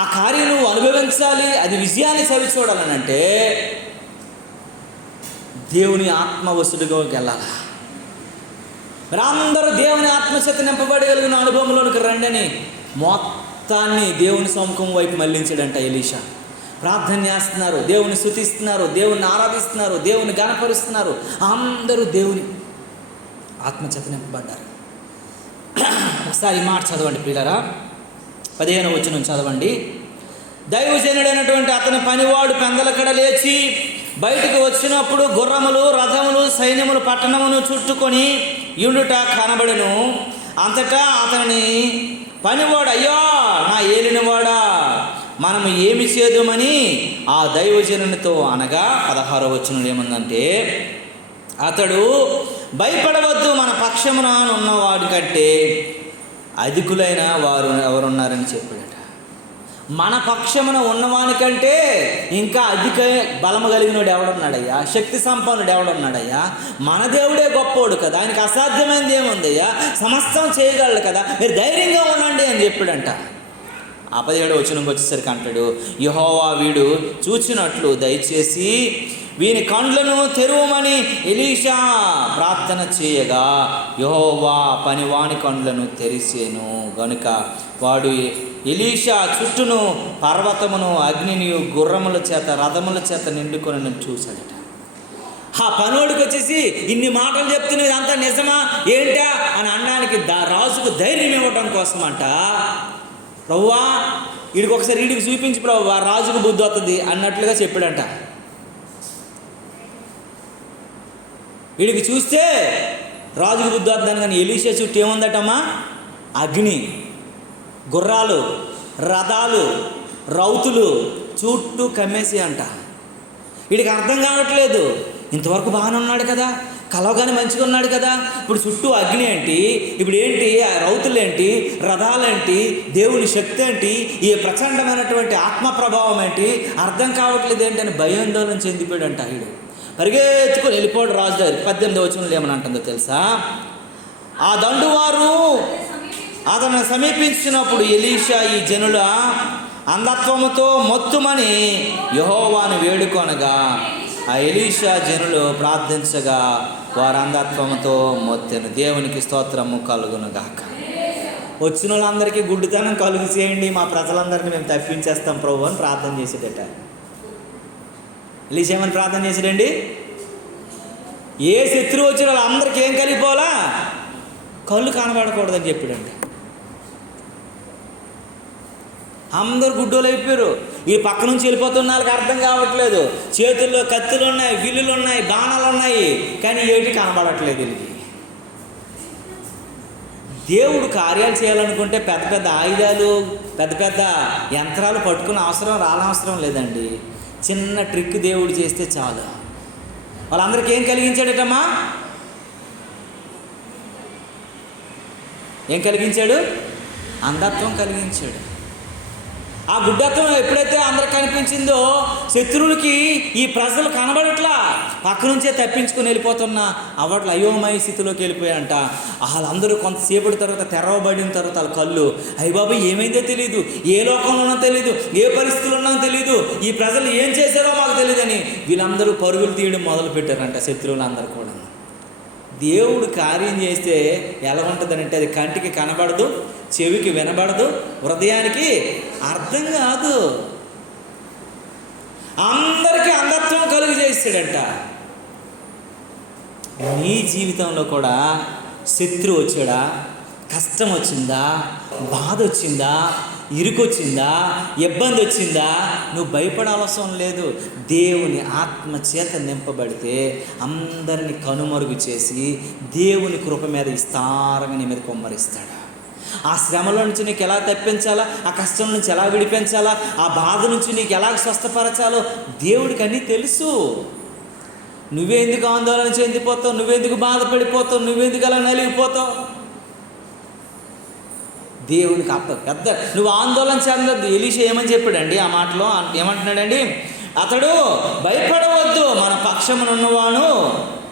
ఆ కార్యం నువ్వు అనుభవించాలి, అది విజయాన్ని చవి చూడాలనంటే దేవుని ఆత్మవశుడిగా వెళ్ళాలి. మరి అందరూ దేవుని ఆత్మచేత నింపబడగలిగిన అనుభవంలోనికి రండని మొత్తాన్ని దేవుని సముఖం వైపు మళ్లించాడంట ఎలీషా. ప్రార్థన చేస్తున్నారు, దేవుని స్తుతిస్తున్నారు, దేవుని ఆరాధిస్తున్నారు, దేవుని గణపరుస్తున్నారు, అందరూ దేవుని ఆత్మచేత నింపబడ్డారు. ఒకసారి ఈ మాట చదవండి ప్రియులారా, 15వ వచనం చదవండి. దైవజనుడైనటువంటి అతని పనివాడు పెందలకడ లేచి బయటకు వచ్చినప్పుడు గుర్రములు రథములు సైన్యములు పట్టణమును చుట్టుకొని యుండుట కనబడెను. అంతటా అతని పనివాడు, అయ్యా నా ఏలినవాడా, మనము ఏమి చేద్దామని ఆ దైవజనునితో అనగా 16వ వచనంలో ఏముందంటే, అతడు భయపడవద్దు, మన పక్షమున ఉన్నవాడి కంటే అధికులైన వారు ఎవరున్నారని చెప్పాడట. మన పక్షమున ఉన్నవానికంటే ఇంకా అధిక బలము కలిగినోడు ఎవడున్నాడయ్యా, శక్తి సంపన్నుడు ఎవడున్నాడయ్యా, మన దేవుడే గొప్పోడు కదా, ఆయనకి అసాధ్యమైనది ఏముందయ్యా, సమస్తం చేయగలడు కదా, మీరు ధైర్యంగా ఉండండి అని చెప్పాడంట. 17వ వచనంకి వచ్చేసరికి అంటాడు, యెహోవా వీడు చూచినట్లు దయచేసి వీని కండ్లను తెరువమని ఎలీషా ప్రార్థన చేయగా యెహోవా పనివాని కండ్లను తెరిసేను గనుక వాడు ఎలీషా చుట్టూను పర్వతమును అగ్నిని గుర్రముల చేత రథముల చేత నిండుకొని చూశాడట. ఆ పనోడికి వచ్చేసి ఇన్ని మాటలు చెప్తున్నది అంతా నిజమా ఏంటా అని అనడానికి రాజుకు ధైర్యం ఇవ్వటం కోసం అంట, ప్రభువా వీడికి ఒకసారి వీడికి చూపించి ప్రభువా రాజుకు బుద్ధి వస్తుంది అన్నట్లుగా చెప్పాడంట. వీడికి చూస్తే రాజుకు బుద్ధి వద్దాను, కానీ ఎలీషా చుట్టూ ఏముందటమ్మా, అగ్ని, గుర్రాలు, రథాలు, రౌతులు చుట్టూ కమ్మేసి అంట. వీడికి అర్థం కావట్లేదు, ఇంతవరకు బాగానే ఉన్నాడు కదా, కలవగానే మంచిగా ఉన్నాడు కదా, ఇప్పుడు చుట్టూ అగ్ని ఏంటి, ఇప్పుడు ఏంటి రౌతులు ఏంటి, రథాలేంటి, దేవుని శక్తి ఏంటి, ఈ ప్రచండమైనటువంటి ఆత్మ ప్రభావం ఏంటి, అర్థం కావట్లేదు ఏంటని భయాందోళన చెందిపోయాడంట. వీడు పరిగెత్తుకొని వెళ్ళిపోయాడు రాజు దగ్గర. 18వ వచనంలో ఏమని అంటుందో తెలుసా, ఆ దండువారు అతను సమీపించినప్పుడు ఎలీషా ఈ జనుల అంధత్వముతో మొత్తుమని యెహోవాను వేడుకొనగా ఆ ఎలీషా జనులు ప్రార్థించగా వారు అంధత్వముతో మొత్తెను. దేవునికి స్తోత్రము కలుగునుగాక. వచ్చిన వాళ్ళందరికీ గుడ్డితనం కలుగు చేయండి, మా ప్రజలందరినీ మేము తప్పించేస్తాం ప్రభు అని ప్రార్థన చేసేదట. ఎలీషా ఏమని ప్రార్థన చేశాడండి, ఏ శత్రువు వచ్చిన వాళ్ళందరికీ ఏం కలిగిపోవాలా, కళ్ళు కనబడకూడదని చెప్పాడండి. అందరు గుడ్డోలు అయిపోయారు. ఈ పక్క నుంచి వెళ్ళిపోతున్న వాళ్ళకి అర్థం కావట్లేదు. చేతుల్లో కత్తులు ఉన్నాయి, విల్లులు ఉన్నాయి, బాణాలు ఉన్నాయి, కానీ ఏటి కనబడట్లేదు వీళ్ళకి. దేవుడు కార్యాలు చేయాలనుకుంటే పెద్ద పెద్ద ఆయుధాలు, పెద్ద పెద్ద యంత్రాలు పట్టుకునే అవసరం రానవసరం లేదండి. చిన్న ట్రిక్ దేవుడు చేస్తే చాలు. వాళ్ళందరికీ ఏం కలిగించాడటమ్మా? ఏం కలిగించాడు? అంధత్వం కలిగించాడు. ఆ గుడ్డత్వం ఎప్పుడైతే అందరికి కనిపించిందో శత్రువులకి ఈ ప్రజలు కనబడట్లా, పక్క నుంచే తప్పించుకొని వెళ్ళిపోతున్న అవట్ల అయోమయ స్థితిలోకి వెళ్ళిపోయాయంట. వాళ్ళందరూ కొంతసేపటి తర్వాత తెరవబడిన తర్వాత వాళ్ళ కళ్ళు, అయ్య బాబు ఏమైందో తెలియదు, ఏ లోకంలో ఉన్నో తెలియదు, ఏ పరిస్థితులు ఉన్నాయో తెలియదు, ఈ ప్రజలు ఏం చేశారో మాకు తెలియదని వీళ్ళందరూ పరుగులు తీయడం మొదలు పెట్టారంట, శత్రువులందరూ కూడా. దేవుడు కార్యం చేస్తే ఎలా ఉంటుందనంటే అది కంటికి కనబడదు, చెవికి వినబడదు, హృదయానికి అర్థం కాదు. అందరికీ అంధత్వం కలుగు చేస్తాడంట. నీ జీవితంలో కూడా శత్రువు వచ్చాడా, కష్టం వచ్చిందా, బాధ వచ్చిందా, ఇరుకొచ్చిందా, ఇబ్బంది వచ్చిందా, నువ్వు భయపడాల్సిన లేదు. దేవుని ఆత్మ చేత నింపబడితే అందరినీ కనుమరుగు చేసి దేవుని కృప మీద విస్తారంగా నీ మీద కుమ్మరిస్తాడు. ఆ శ్రమలో నుంచి నీకు ఎలా తప్పించాలా, ఆ కష్టం నుంచి ఎలా విడిపించాలా, ఆ బాధ నుంచి నీకు ఎలా స్వస్థపరచాలో దేవుడికి అన్నీ తెలుసు. నువ్వెందుకు ఆందోళన చెందిపోతావు, నువ్వెందుకు బాధపడిపోతావు, నువ్వెందుకు అలా నలిగిపోతావు? దేవునికి పెద్ద నువ్వు ఆందోళన చెందద్దు. ఎలీషా ఏమని చెప్పాడండి ఆ మాటలో? ఏమంటున్నాడండి? అతడు భయపడవద్దు, మన పక్షమునున్నవాడు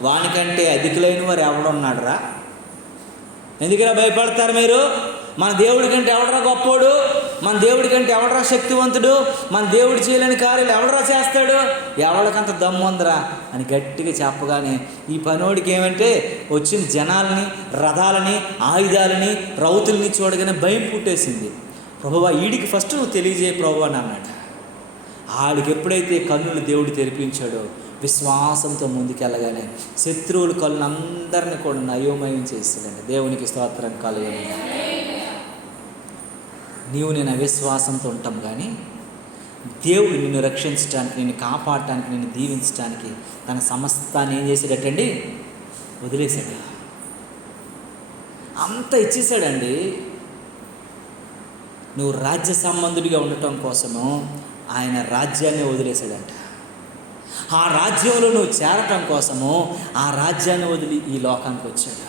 వానికంటే అధికులైన వారు ఎవడున్నాడు రా. ఎందుకురా భయపడతారు మీరు? మన దేవుడి కంటే ఎవడరా గొప్పోడు, మన దేవుడి కంటే ఎవడరా శక్తివంతుడు, మన దేవుడు చేయలేని కార్యాలు ఎవడరా చేస్తాడు, ఎవడికంత దమ్ము ఉందరా అని గట్టిగా చెప్పగానే ఈ పనోడికి ఏమంటే వచ్చిన జనాలని, రథాలని, ఆయుధాలని, రౌతుల్ని చూడగానే భయం పుట్టేసింది. ప్రభువా వీడికి ఫస్ట్ నువ్వు తెలియజేయ ప్రభువా అని అన్నాడు. ఆడికి ఎప్పుడైతే కన్నులు దేవుడు తెరిపించాడో విశ్వాసంతో ముందుకెళ్ళగానే శత్రువుల కళ్ళను అందరినీ కూడా అయోమయం చేస్తాడండి. దేవునికి స్తోత్రం కలుగును. నీవు నేను అవిశ్వాసంతో ఉంటాం, కానీ దేవుడు నిన్ను రక్షించడానికి, నిన్ను కాపాడటానికి, నిన్ను దీవించడానికి తన సమస్తాన్ని ఏం చేశాడటండి? వదిలేశాడు. అంత ఇచ్చేసాడండి. నువ్వు రాజ్య సంబంధుడిగా ఉండటం కోసము ఆయన రాజ్యాన్ని వదిలేశాడంట. ఆ రాజ్యంలో నువ్వు చేరటం కోసము ఆ రాజ్యాన్ని వదిలి ఈ లోకానికి వచ్చాడు.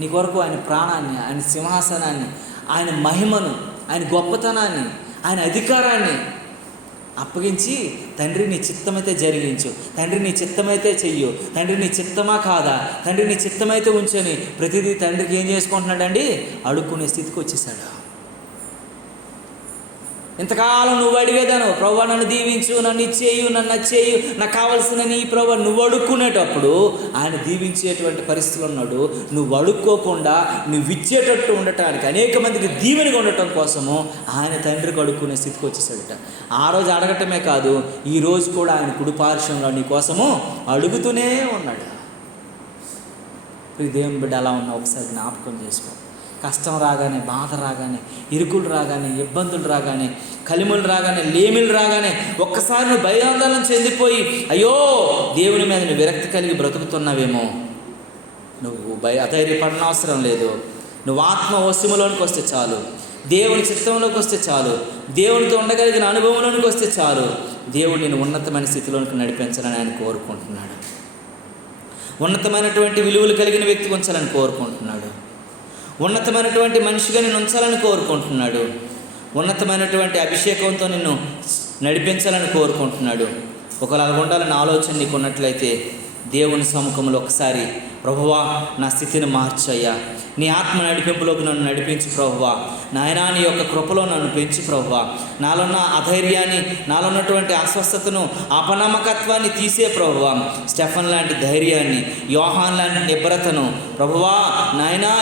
నీ కొరకు ఆయన ప్రాణాన్ని, ఆయన సింహాసనాన్ని, ఆయన మహిమను, ఆయన గొప్పతనాన్ని, ఆయన అధికారాన్ని అప్పగించి, తండ్రి నీ చిత్తమైతే జరిగించు, తండ్రి నీ చిత్తమైతే చెయ్యు, తండ్రి నీ చిత్తమా కాదా, తండ్రి నీ చిత్తమైతే ఉంచని ప్రతిదీ తండ్రికి ఏం చేసుకుంటున్నాడండి? అడుక్కునే స్థితికి వచ్చేసాడు. ఇంతకాలం నువ్వు అడిగేదాను, ప్రభువా నన్ను దీవించు, నన్ను ఇచ్చేయు, నన్ను నచ్చేయు, నాకు కావాల్సిన నీ ప్రభువా నువ్వు అడుక్కునేటప్పుడు ఆయన దీవించేటువంటి పరిస్థితులు ఉన్నాడు. నువ్వు అడుక్కోకుండా నువ్వు ఇచ్చేటట్టు ఉండటానికి, అనేక మందికి దీవెనగా ఉండటం కోసము ఆయన తండ్రికి అడుక్కునే స్థితికి వచ్చేసాడట. ఆ రోజు అడగటమే కాదు, ఈ రోజు కూడా ఆయన కుడిపార్శ్వంలో నీ కోసము అడుగుతూనే ఉన్నాడు. దేవుని బిడ్డ అలా ఉన్నా ఒకసారి జ్ఞాపకం చేసుకో. కష్టం రాగానే, బాధ రాగానే, ఇరుకులు రాగానే, ఇబ్బందులు రాగానే, కలిములు రాగానే, లేమిలు రాగానే ఒక్కసారి నువ్వు భయాందోళన చెందిపోయి అయ్యో దేవుని మీద నువ్వు విరక్తి కలిగి బ్రతుకుతున్నావేమో, నువ్వు అధైర్యపడిన అవసరం లేదు. నువ్వు ఆత్మ వశములోనికి వస్తే చాలు, దేవుని చిత్తంలోకి వస్తే చాలు, దేవునితో ఉండగలిగిన అనుభవంలోనికి వస్తే చాలు, దేవుడు నేను ఉన్నతమైన స్థితిలోనికి నడిపించాలని ఆయన కోరుకుంటున్నాడు. ఉన్నతమైనటువంటి విలువలు కలిగిన వ్యక్తి ఉంచాలని కోరుకుంటున్నాడు. ఉన్నతమైనటువంటి మనిషిగా నిన్ను ఉంచాలని కోరుకుంటున్నాడు. ఉన్నతమైనటువంటి అభిషేకంతో నిన్ను నడిపించాలని కోరుకుంటున్నాడు. ఒకవేళ అలా ఉండాలని ఆలోచన నీకు ఉన్నట్లయితే దేవుని సముఖంలో ఒకసారి ప్రభువా నా స్థితిని మార్చయ్యా, నీ ఆత్మ నడిపింపులోకి నన్ను నడిపించు ప్రభువా, నాయనా నీ యొక్క కృపలో నన్ను పెంచు ప్రభువా, నాలో ఉన్న అధైర్యాన్ని, నాలో ఉన్నటువంటి అస్వస్థతను, అపనమ్మకత్వాన్ని తీసే ప్రభువా, స్టెఫన్ లాంటి ధైర్యాన్ని, యోహాన్ లాంటి నిబ్రతను ప్రభువా, నాయనా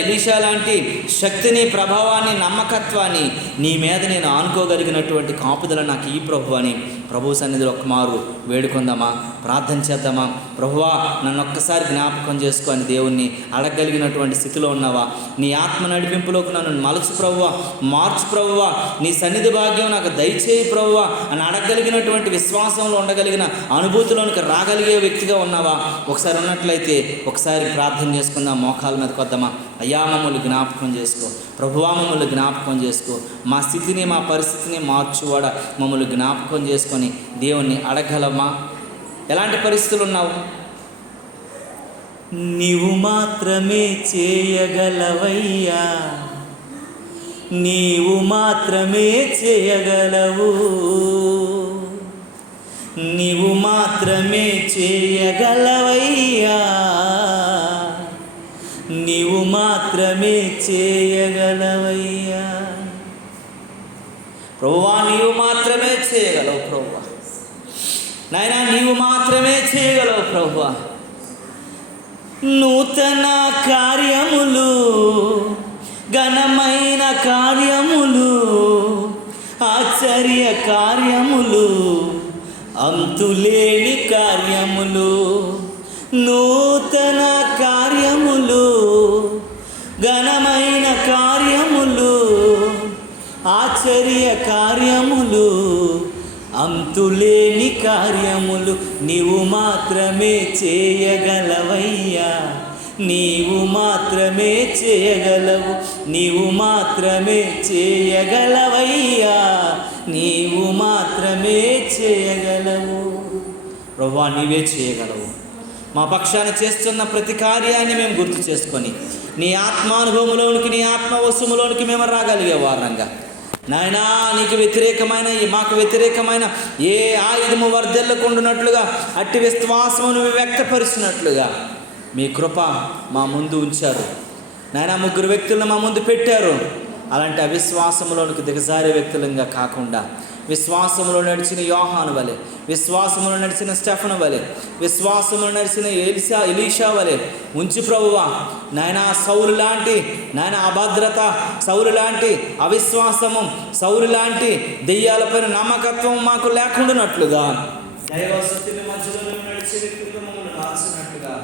ఎలీషా లాంటి శక్తిని, ప్రభావాన్ని, నమ్మకత్వాన్ని నీ మీద నేను ఆనుకోగలిగినటువంటి కాపుదల నాకు ఈ ప్రభువని ప్రభు సన్నిధిలో ఒక మారు వేడుకుందామా, ప్రార్థన చేద్దామా. ప్రభువా నన్ను ఒక్కసారి జ్ఞాపకం చేసుకొని దేవుణ్ణి అడగగలిగినటువంటి స్థితిలో ఉన్నావా? నీ ఆత్మ నడిపింపులోకి నన్ను మలచు ప్రభువా, మార్చు ప్రభువా, నీ సన్నిధి భాగ్యం నాకు దయచేయి ప్రభువా అని అడగగలిగినటువంటి విశ్వాసంలో ఉండగలిగిన అనుభూతిలోనికి రాగలిగే వ్యక్తిగా ఉన్నావా? ఒకసారి ఉన్నట్లయితే ఒకసారి ప్రార్థన చేసుకుందాం, మోకాల మీద కొద్దామా. అయ్యా మమ్మల్ని జ్ఞాపకం చేసుకో ప్రభువా, మమ్మల్ని జ్ఞాపకం చేసుకో, మా స్థితిని మా పరిస్థితిని మార్చువాడ మమ్మల్ని జ్ఞాపకం చేసుకొని దేవుణ్ణి అడగలమా? ఎలాంటి పరిస్థితులు ఉన్నావు? నీవు మాత్రమే చేయగలవయ్యా, నీవు మాత్రమే చేయగలవు, నీవు మాత్రమే చేయగలవయ్యా, నీవు మాత్రమే చేయగలవయ్యా. ప్రభువా నీవు మాత్రమే చేయగలవు ప్రభువా, నాయనా నీవు మాత్రమే చేయగలవు ప్రభువా. నూతన కార్యములు, ఘనమైన కార్యములు, ఆశ్చర్య కార్యములు, అంతులేని కార్యములు, నూతన కార్యములు, ఘనమైన కార్యములు, ఆశ్చర్య కార్యములు, అంతులేని కార్యములు నీవు మాత్రమే చేయగలవయ్యా, నీవు మాత్రమే చేయగలవు, నీవు మాత్రమే చేయగలవయ్యా, నీవు మాత్రమే చేయగలవు. ప్రభువా నీవే చేయగలవు. మా పక్షాన చేస్తున్న ప్రతి కార్యాన్ని మేము గుర్తు చేసుకొని నీ ఆత్మానుభవంలోనికి, నీ ఆత్మవశములోనికి మేము రాగలిగే వారంగా నాయనా, నీకు వ్యతిరేకమైన మాకు వ్యతిరేకమైన ఏ ఆయుధము వర్ధిల్లకుండునట్లుగా అట్టి విశ్వాసమును వ్యక్తపరిచినట్లుగా మీ కృప మా ముందు ఉంచారు నాయనా. 3 వ్యక్తులను మా ముందు పెట్టారు. అలాంటి అవిశ్వాసంలోనికి దిగజారే వ్యక్తులంగా కాకుండా విశ్వాసములో నడిచిన యోహాను వలె, విశ్వాసములో నడిచిన స్టెఫను వలె, విశ్వాసములో నడిచిన ఎలీషా వలె ఉంచి ప్రభువా నాయనా. సౌలు లాంటి నాయన అభద్రత, సౌలు లాంటి అవిశ్వాసము, సౌలు లాంటి దెయ్యాలపైన నమ్మకత్వం మాకు లేకుండానట్లుగా దైవ సత్యమే మధ్యలో నడిచే వ్యక్తులుగా మమ్మల్ని మార్చినట్లుగా